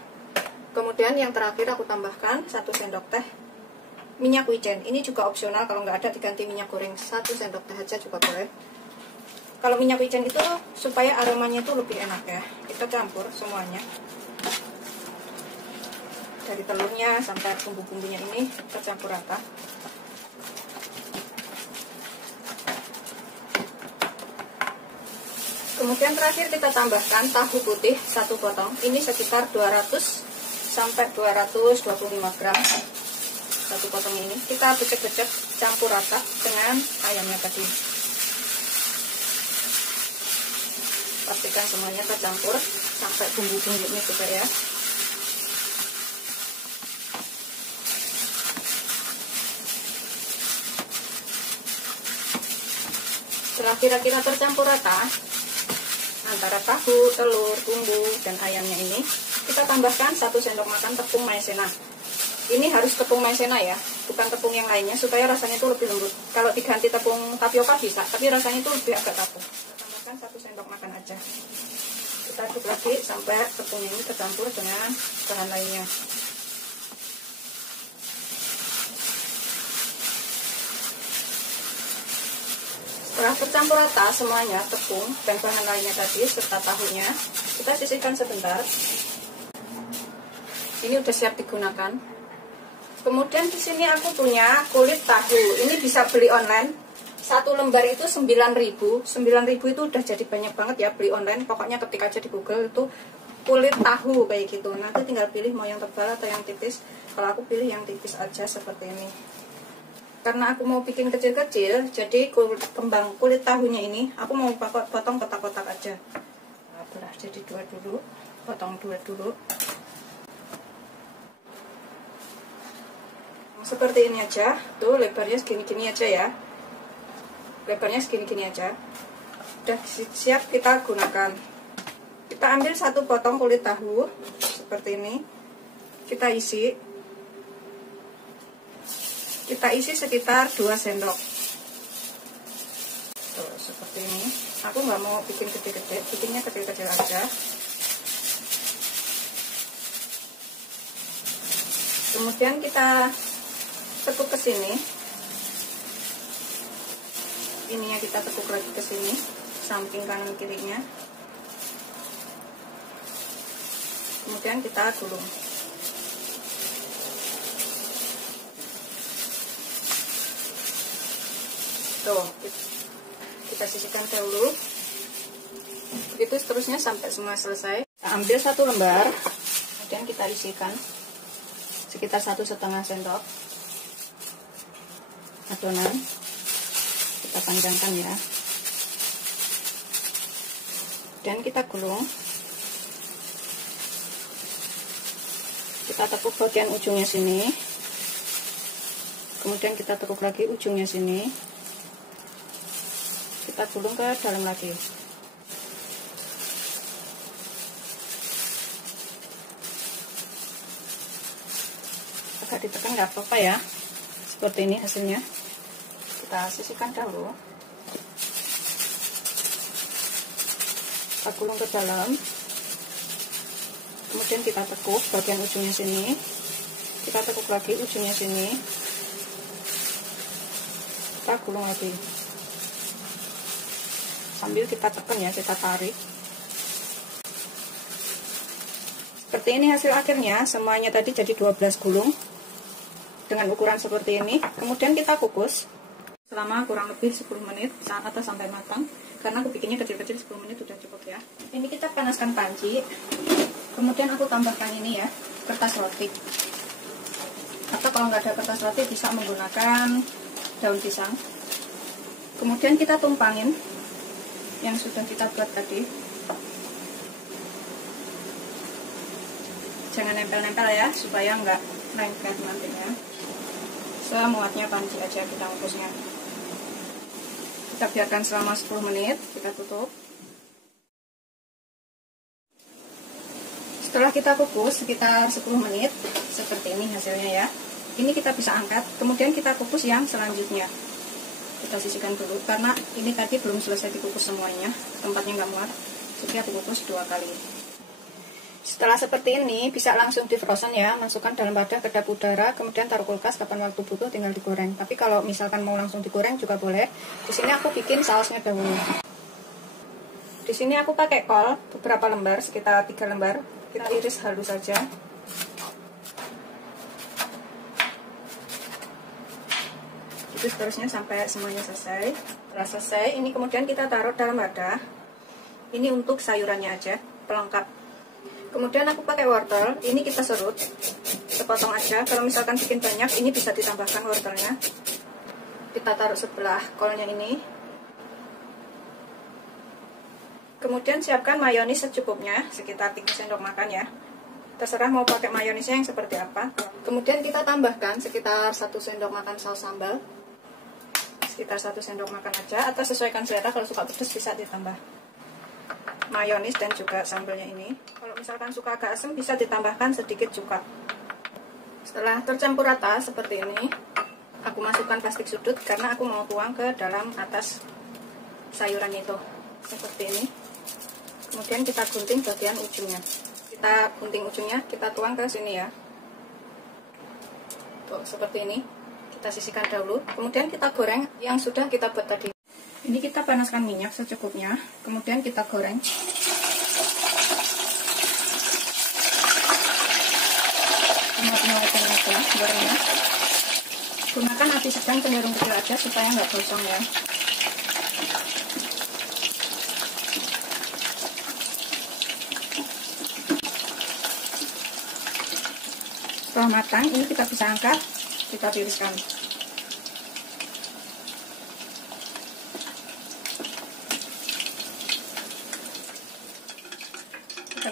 Kemudian yang terakhir aku tambahkan 1 sendok teh minyak wijen. Ini juga opsional, kalau nggak ada diganti minyak goreng. 1 sendok teh aja juga boleh. Kalau minyak wijen itu supaya aromanya itu lebih enak ya. Kita campur semuanya. Dari telurnya sampai bumbu-bumbunya ini tercampur rata. Kemudian terakhir kita tambahkan tahu putih 1 potong. Ini sekitar 200 sampai 225 gram. 1 potong ini kita becek-becek campur rata dengan ayamnya tadi. Pastikan semuanya tercampur sampai bumbu-bumbunya juga ya. Setelah kira-kira tercampur rata antara tahu, telur, bumbu, dan ayamnya ini, kita tambahkan 1 sendok makan tepung maizena. Ini harus tepung maizena ya, bukan tepung yang lainnya, supaya rasanya itu lebih lembut. Kalau diganti tepung tapioka bisa, tapi rasanya itu lebih agak kaku. Kita tambahkan 1 sendok makan aja. Kita aduk lagi sampai tepungnya ini tercampur dengan bahan lainnya. Setelah tercampur rata semuanya, tepung dan bahan lainnya tadi serta tahunya, kita sisihkan sebentar. Ini udah siap digunakan. Kemudian di sini aku punya kulit tahu. Ini bisa beli online. 1 lembar itu 9.000. 9.000 itu udah jadi banyak banget ya, beli online. Pokoknya ketik aja di Google itu kulit tahu kayak gitu. Nanti tinggal pilih mau yang tebal atau yang tipis. Kalau aku pilih yang tipis aja seperti ini. Karena aku mau bikin kecil-kecil, jadi kembang kulit tahunya ini aku mau potong kotak-kotak aja. Nah, belah jadi 2 dulu, potong 2 dulu. Seperti ini aja, tuh lebarnya segini-gini aja ya. Lebarnya segini-gini aja. Udah siap kita gunakan. Kita ambil 1 potong kulit tahu seperti ini. Kita isi sekitar 2 sendok. Tuh, seperti ini. Aku nggak mau bikin gede-gede, bikinnya kecil-kecil aja. Kemudian kita tekuk ke sini. Ininya kita tekuk lagi ke sini, samping kanan kirinya. Kemudian kita gulung. Tuh, kita sisihkan dahulu. Begitu seterusnya sampai semua selesai. Kita ambil 1 lembar, kemudian kita isikan sekitar 1,5 sendok adonan. Kita panjangkan ya, dan kita gulung. Kita tekuk bagian ujungnya sini, kemudian kita tekuk lagi ujungnya sini, kita gulung ke dalam lagi. Agak ditekan nggak apa-apa ya. Seperti ini hasilnya. Kita sisihkan dahulu, kita gulung ke dalam, kemudian kita tekuk bagian ujungnya sini, kita tekuk lagi ujungnya sini, kita gulung lagi sambil kita tekan ya, kita tarik. Seperti ini hasil akhirnya. Semuanya tadi jadi 12 gulung dengan ukuran seperti ini. Kemudian kita kukus selama kurang lebih 10 menit atau sampai matang, karena aku bikinnya kecil-kecil. 10 menit sudah cukup ya. Ini kita panaskan panci, kemudian aku tambahkan ini ya, kertas roti, atau kalau nggak ada kertas roti bisa menggunakan daun pisang. Kemudian kita tumpangin yang sudah kita buat tadi. Jangan nempel-nempel ya, supaya nggak lengket nantinya. Semuatnya panci aja kita kukusnya. Kita biarkan selama 10 menit, kita tutup. Setelah kita kukus sekitar 10 menit, seperti ini hasilnya ya. Ini kita bisa angkat, kemudian kita kukus yang selanjutnya. Kita sisihkan dulu, karena ini tadi belum selesai dikukus semuanya, tempatnya nggak muat, jadi aku kukus 2 kali. Setelah seperti ini, bisa langsung di frozen ya, masukkan dalam wadah kedap udara, kemudian taruh kulkas, kapan waktu butuh tinggal digoreng. Tapi kalau misalkan mau langsung digoreng juga boleh. Di sini aku bikin sausnya dahulu. Di sini aku pakai kol beberapa lembar, sekitar 3 lembar. Kita iris halus saja. Itu seterusnya sampai semuanya selesai. Setelah selesai, ini kemudian kita taruh dalam wadah. Ini untuk sayurannya aja, pelengkap. Kemudian aku pakai wortel, ini kita serut, sepotong aja. Kalau misalkan bikin banyak, ini bisa ditambahkan wortelnya. Kita taruh sebelah kolnya ini. Kemudian siapkan mayonis secukupnya, sekitar 3 sendok makan ya. Terserah mau pakai mayonisnya yang seperti apa. Kemudian kita tambahkan sekitar 1 sendok makan saus sambal. Sekitar 1 sendok makan aja, atau sesuaikan selera, kalau suka pedas bisa ditambah mayonis dan juga sambalnya ini. Kalau misalkan suka agak asam bisa ditambahkan sedikit cuka. Setelah tercampur rata seperti ini, aku masukkan plastik sudut karena aku mau tuang ke dalam atas sayuran itu. Seperti ini. Kemudian kita gunting bagian ujungnya. Kita gunting ujungnya, kita tuang ke sini ya. Tuh, seperti ini. Kita sisihkan dahulu. Kemudian kita goreng yang sudah kita buat tadi. Ini kita panaskan minyak secukupnya, kemudian kita goreng. Mulai aja gorengnya. Gunakan api sedang cenderung kecil aja supaya nggak gosong ya. Setelah matang, ini kita bisa angkat, kita tiriskan.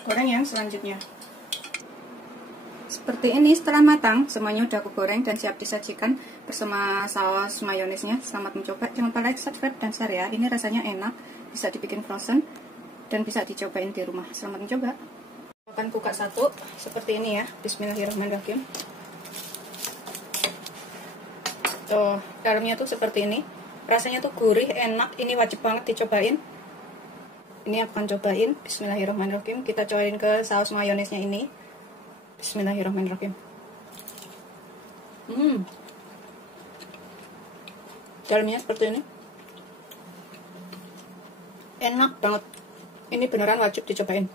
Goreng yang selanjutnya. Seperti ini setelah matang, semuanya udah aku goreng dan siap disajikan bersama saus mayonesnya. Selamat mencoba, jangan lupa like, subscribe, dan share ya. Ini rasanya enak, bisa dibikin frozen dan bisa dicobain di rumah. Selamat mencoba. Akan buka satu seperti ini ya. Bismillahirrahmanirrahim. Tuh, dalamnya tuh seperti ini. Rasanya tuh gurih, enak. Ini wajib banget dicobain. Ini aku akan cobain. Bismillahirrahmanirrahim. Kita cobain ke saus mayonesnya ini. Bismillahirrahmanirrahim. Dalamnya seperti ini. Enak banget. Ini beneran wajib dicobain.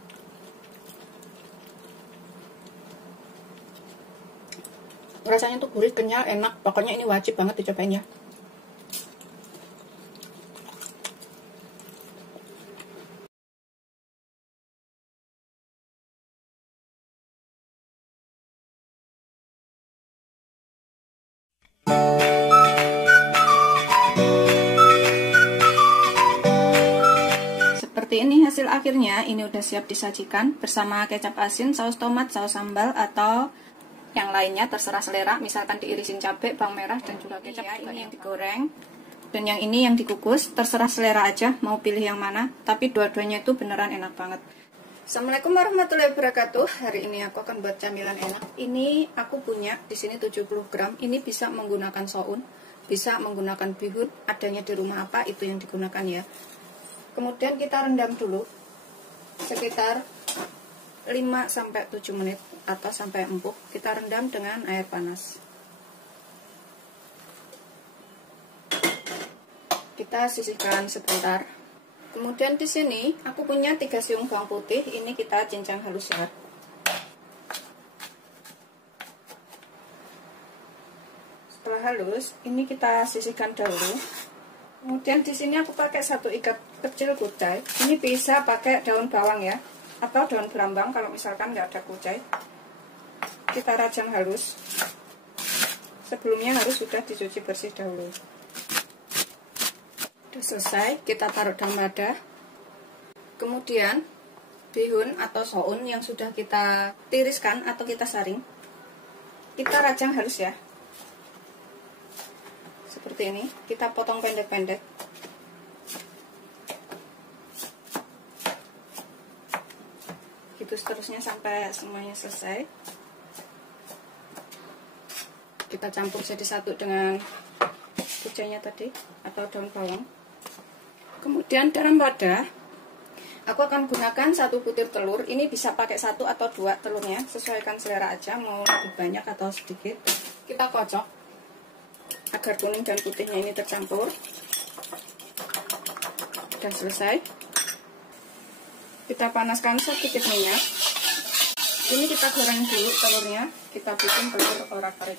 Rasanya tuh gurih, kenyal, enak. Pokoknya ini wajib banget dicobain ya. Seperti ini hasil akhirnya. Ini udah siap disajikan bersama kecap asin, saus tomat, saus sambal, atau yang lainnya terserah selera. Misalkan diirisin cabai, bawang merah, dan juga kecap. Ya, ini yang digoreng dan yang ini yang dikukus. Terserah selera aja mau pilih yang mana, tapi dua-duanya itu beneran enak banget. Assalamualaikum warahmatullahi wabarakatuh. Hari ini aku akan buat camilan enak. Ini aku punya di sini 70 gram. Ini bisa menggunakan soun, bisa menggunakan bihun. Adanya di rumah apa itu yang digunakan ya. Kemudian kita rendam dulu sekitar 5-7 menit atau sampai empuk. Kita rendam dengan air panas. Kita sisihkan sebentar. Kemudian di sini aku punya 3 siung bawang putih. Ini kita cincang halus ya. Setelah halus, ini kita sisihkan dahulu. Kemudian di sini aku pakai 1 ikat kecil kucai. Ini bisa pakai daun bawang ya, atau daun berambang kalau misalkan nggak ada kucai. Kita rajang halus. Sebelumnya harus sudah dicuci bersih dahulu. Sudah selesai, kita taruh dalam wadah. Kemudian bihun atau soun yang sudah kita tiriskan atau kita saring, kita rajang halus ya. Seperti ini, kita potong pendek-pendek. Gitu seterusnya sampai semuanya selesai. Kita campur jadi satu dengan kucainya tadi atau daun bawang. Kemudian dalam wadah aku akan gunakan 1 butir telur. Ini bisa pakai 1 atau 2 telurnya, sesuaikan selera aja mau lebih banyak atau sedikit. Kita kocok agar kuning dan putihnya ini tercampur. Dan selesai. Kita panaskan sedikit minyak. Ini kita goreng dulu telurnya. Kita bikin telur orak-arik.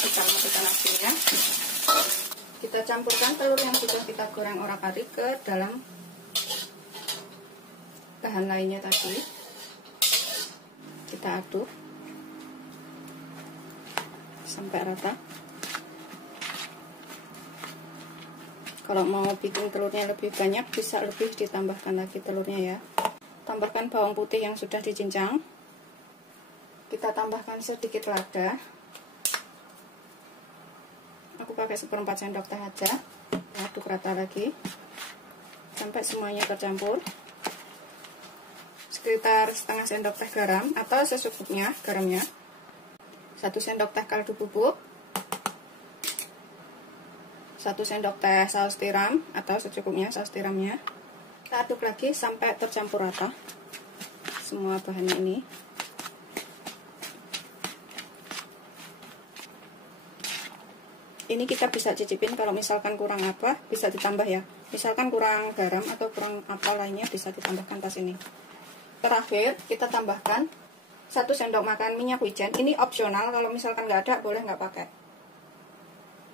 Kita matikan apinya. Kita campurkan telur yang sudah kita goreng orak-arik ke dalam bahan lainnya tadi. Kita aduk sampai rata. Kalau mau bikin telurnya lebih banyak, bisa lebih ditambahkan lagi telurnya ya. Tambahkan bawang putih yang sudah dicincang. Kita tambahkan sedikit lada. Aku pakai 1/4 sendok teh aja. Aduk rata lagi sampai semuanya tercampur. Sekitar setengah sendok teh garam atau secukupnya garamnya. 1 sendok teh kaldu bubuk. 1 sendok teh saus tiram atau secukupnya saus tiramnya. Kita aduk lagi sampai tercampur rata semua bahannya ini. Ini kita bisa cicipin, kalau misalkan kurang apa bisa ditambah ya. Misalkan kurang garam atau kurang apa lainnya bisa ditambahkan pas ini. Terakhir kita tambahkan 1 sendok makan minyak wijen. Ini opsional, kalau misalkan nggak ada boleh nggak pakai.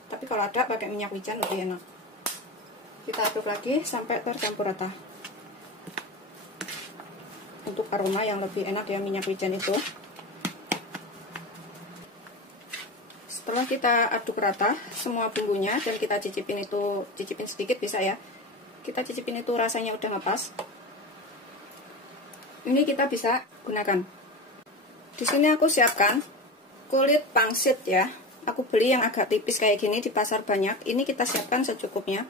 Tapi kalau ada pakai minyak wijen lebih enak. Kita aduk lagi sampai tercampur rata. Untuk aroma yang lebih enak ya minyak wijen itu. Setelah kita aduk rata semua bumbunya dan kita cicipin sedikit bisa ya. Kita cicipin itu rasanya udah ngepas. Ini kita bisa gunakan. Di sini aku siapkan kulit pangsit ya. Aku beli yang agak tipis kayak gini di pasar banyak. Ini kita siapkan secukupnya.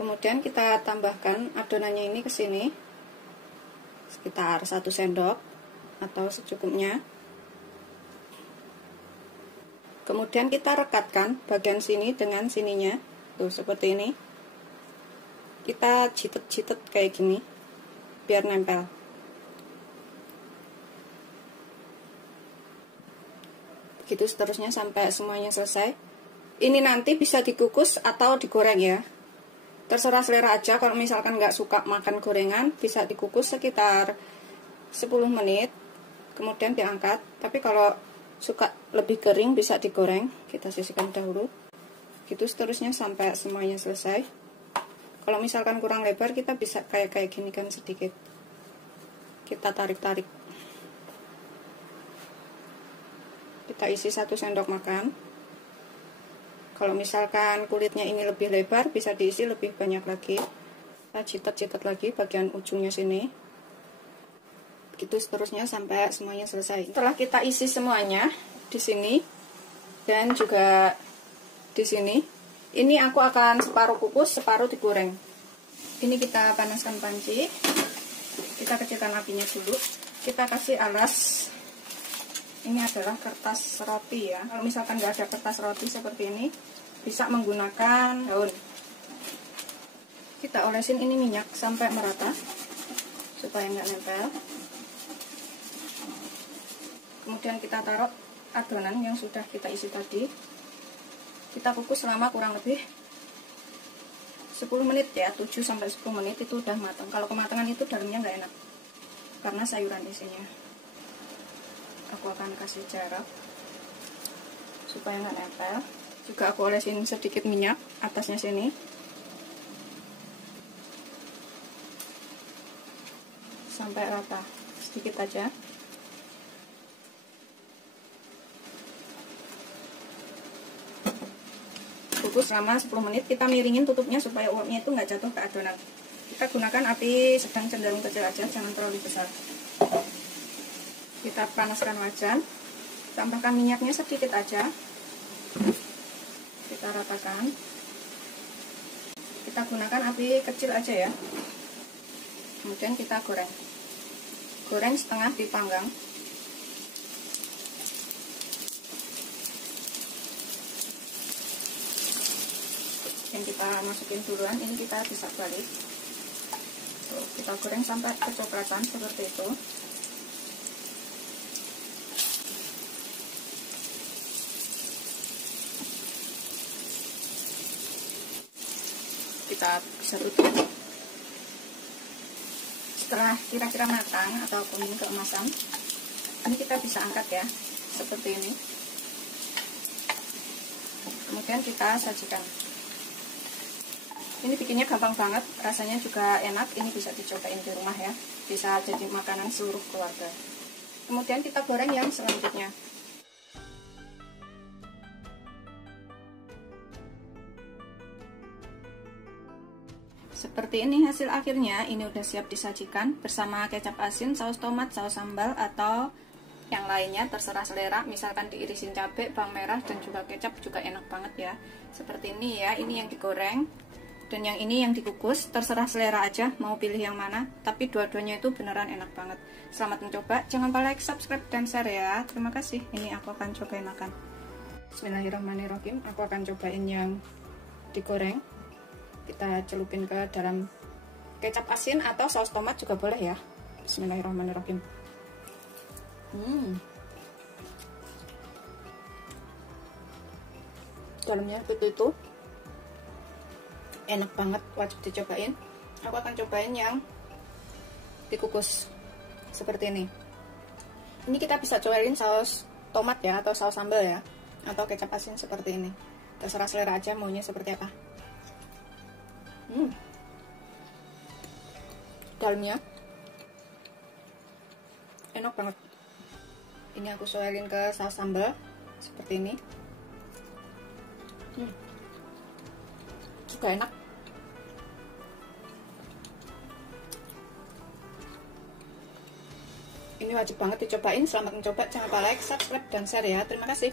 Kemudian kita tambahkan adonannya ini ke sini. Sekitar 1 sendok atau secukupnya. Kemudian kita rekatkan bagian sini dengan sininya. Tuh seperti ini. Kita jitet-jitet kayak gini biar nempel. Begitu seterusnya sampai semuanya selesai. Ini nanti bisa dikukus atau digoreng ya. Terserah selera aja. Kalau misalkan nggak suka makan gorengan, bisa dikukus sekitar 10 menit. kemudian diangkat. Tapi kalau suka lebih kering bisa digoreng, kita sisihkan dahulu. Gitu seterusnya sampai semuanya selesai. Kalau misalkan kurang lebar, kita bisa kayak gini kan sedikit. Kita tarik-tarik. Kita isi 1 sendok makan. Kalau misalkan kulitnya ini lebih lebar, bisa diisi lebih banyak lagi. Kita citat-citat lagi bagian ujungnya sini. Begitu seterusnya sampai semuanya selesai. Setelah kita isi semuanya di sini dan juga di sini, ini aku akan separuh kukus, separuh digoreng. Ini kita panaskan panci. Kita kecilkan apinya dulu. Kita kasih alas. Ini adalah kertas roti ya. Kalau misalkan nggak ada kertas roti seperti ini, bisa menggunakan daun. Kita olesin ini minyak sampai merata supaya nggak nempel. Kemudian kita taruh adonan yang sudah kita isi tadi. Kita kukus selama kurang lebih 10 menit ya, 7-10 menit itu udah matang. Kalau kematangan itu dalamnya nggak enak karena sayuran isinya. Aku akan kasih jarak supaya nggak nempel. Juga aku olesin sedikit minyak atasnya sini. Sampai rata, sedikit aja. Kukus selama 10 menit. Kita miringin tutupnya supaya uapnya itu nggak jatuh ke adonan. Kita gunakan api sedang cenderung kecil aja, jangan terlalu besar. Kita panaskan wajan, tambahkan minyaknya sedikit aja. Kita ratakan. Kita gunakan api kecil aja ya. Kemudian kita goreng. Goreng setengah dipanggang. Yang kita masukin duluan, ini kita bisa balik. Kita goreng sampai kecoklatan seperti itu. Kita bisa tutup. Setelah kira-kira matang atau kuning keemasan, ini kita bisa angkat ya, seperti ini. Kemudian kita sajikan. Ini bikinnya gampang banget, rasanya juga enak. Ini bisa dicobain di rumah ya, bisa jadi makanan seluruh keluarga. Kemudian kita goreng yang selanjutnya. Seperti ini hasil akhirnya. Ini udah siap disajikan bersama kecap asin, saus tomat, saus sambal, atau yang lainnya terserah selera. Misalkan diirisin cabai, bawang merah, dan juga kecap juga enak banget ya. Seperti ini ya, ini yang digoreng dan yang ini yang dikukus. Terserah selera aja mau pilih yang mana, tapi dua-duanya itu beneran enak banget. Selamat mencoba, jangan lupa like, subscribe, dan share ya. Terima kasih. Ini aku akan cobain makan. Bismillahirrahmanirrahim. Aku akan cobain yang digoreng. Kita celupin ke dalam kecap asin atau saus tomat juga boleh ya. Bismillahirrahmanirrahim. Dalamnya itu enak banget, wajib dicobain. Aku akan cobain yang dikukus seperti ini. Ini kita bisa cobain saus tomat ya, atau saus sambal ya, atau kecap asin seperti ini. Terserah selera aja maunya seperti apa. Dalamnya enak banget. Ini aku soelin ke saus sambal seperti ini. Juga enak. Ini wajib banget dicobain. Selamat mencoba. Jangan lupa like, subscribe, dan share ya. Terima kasih.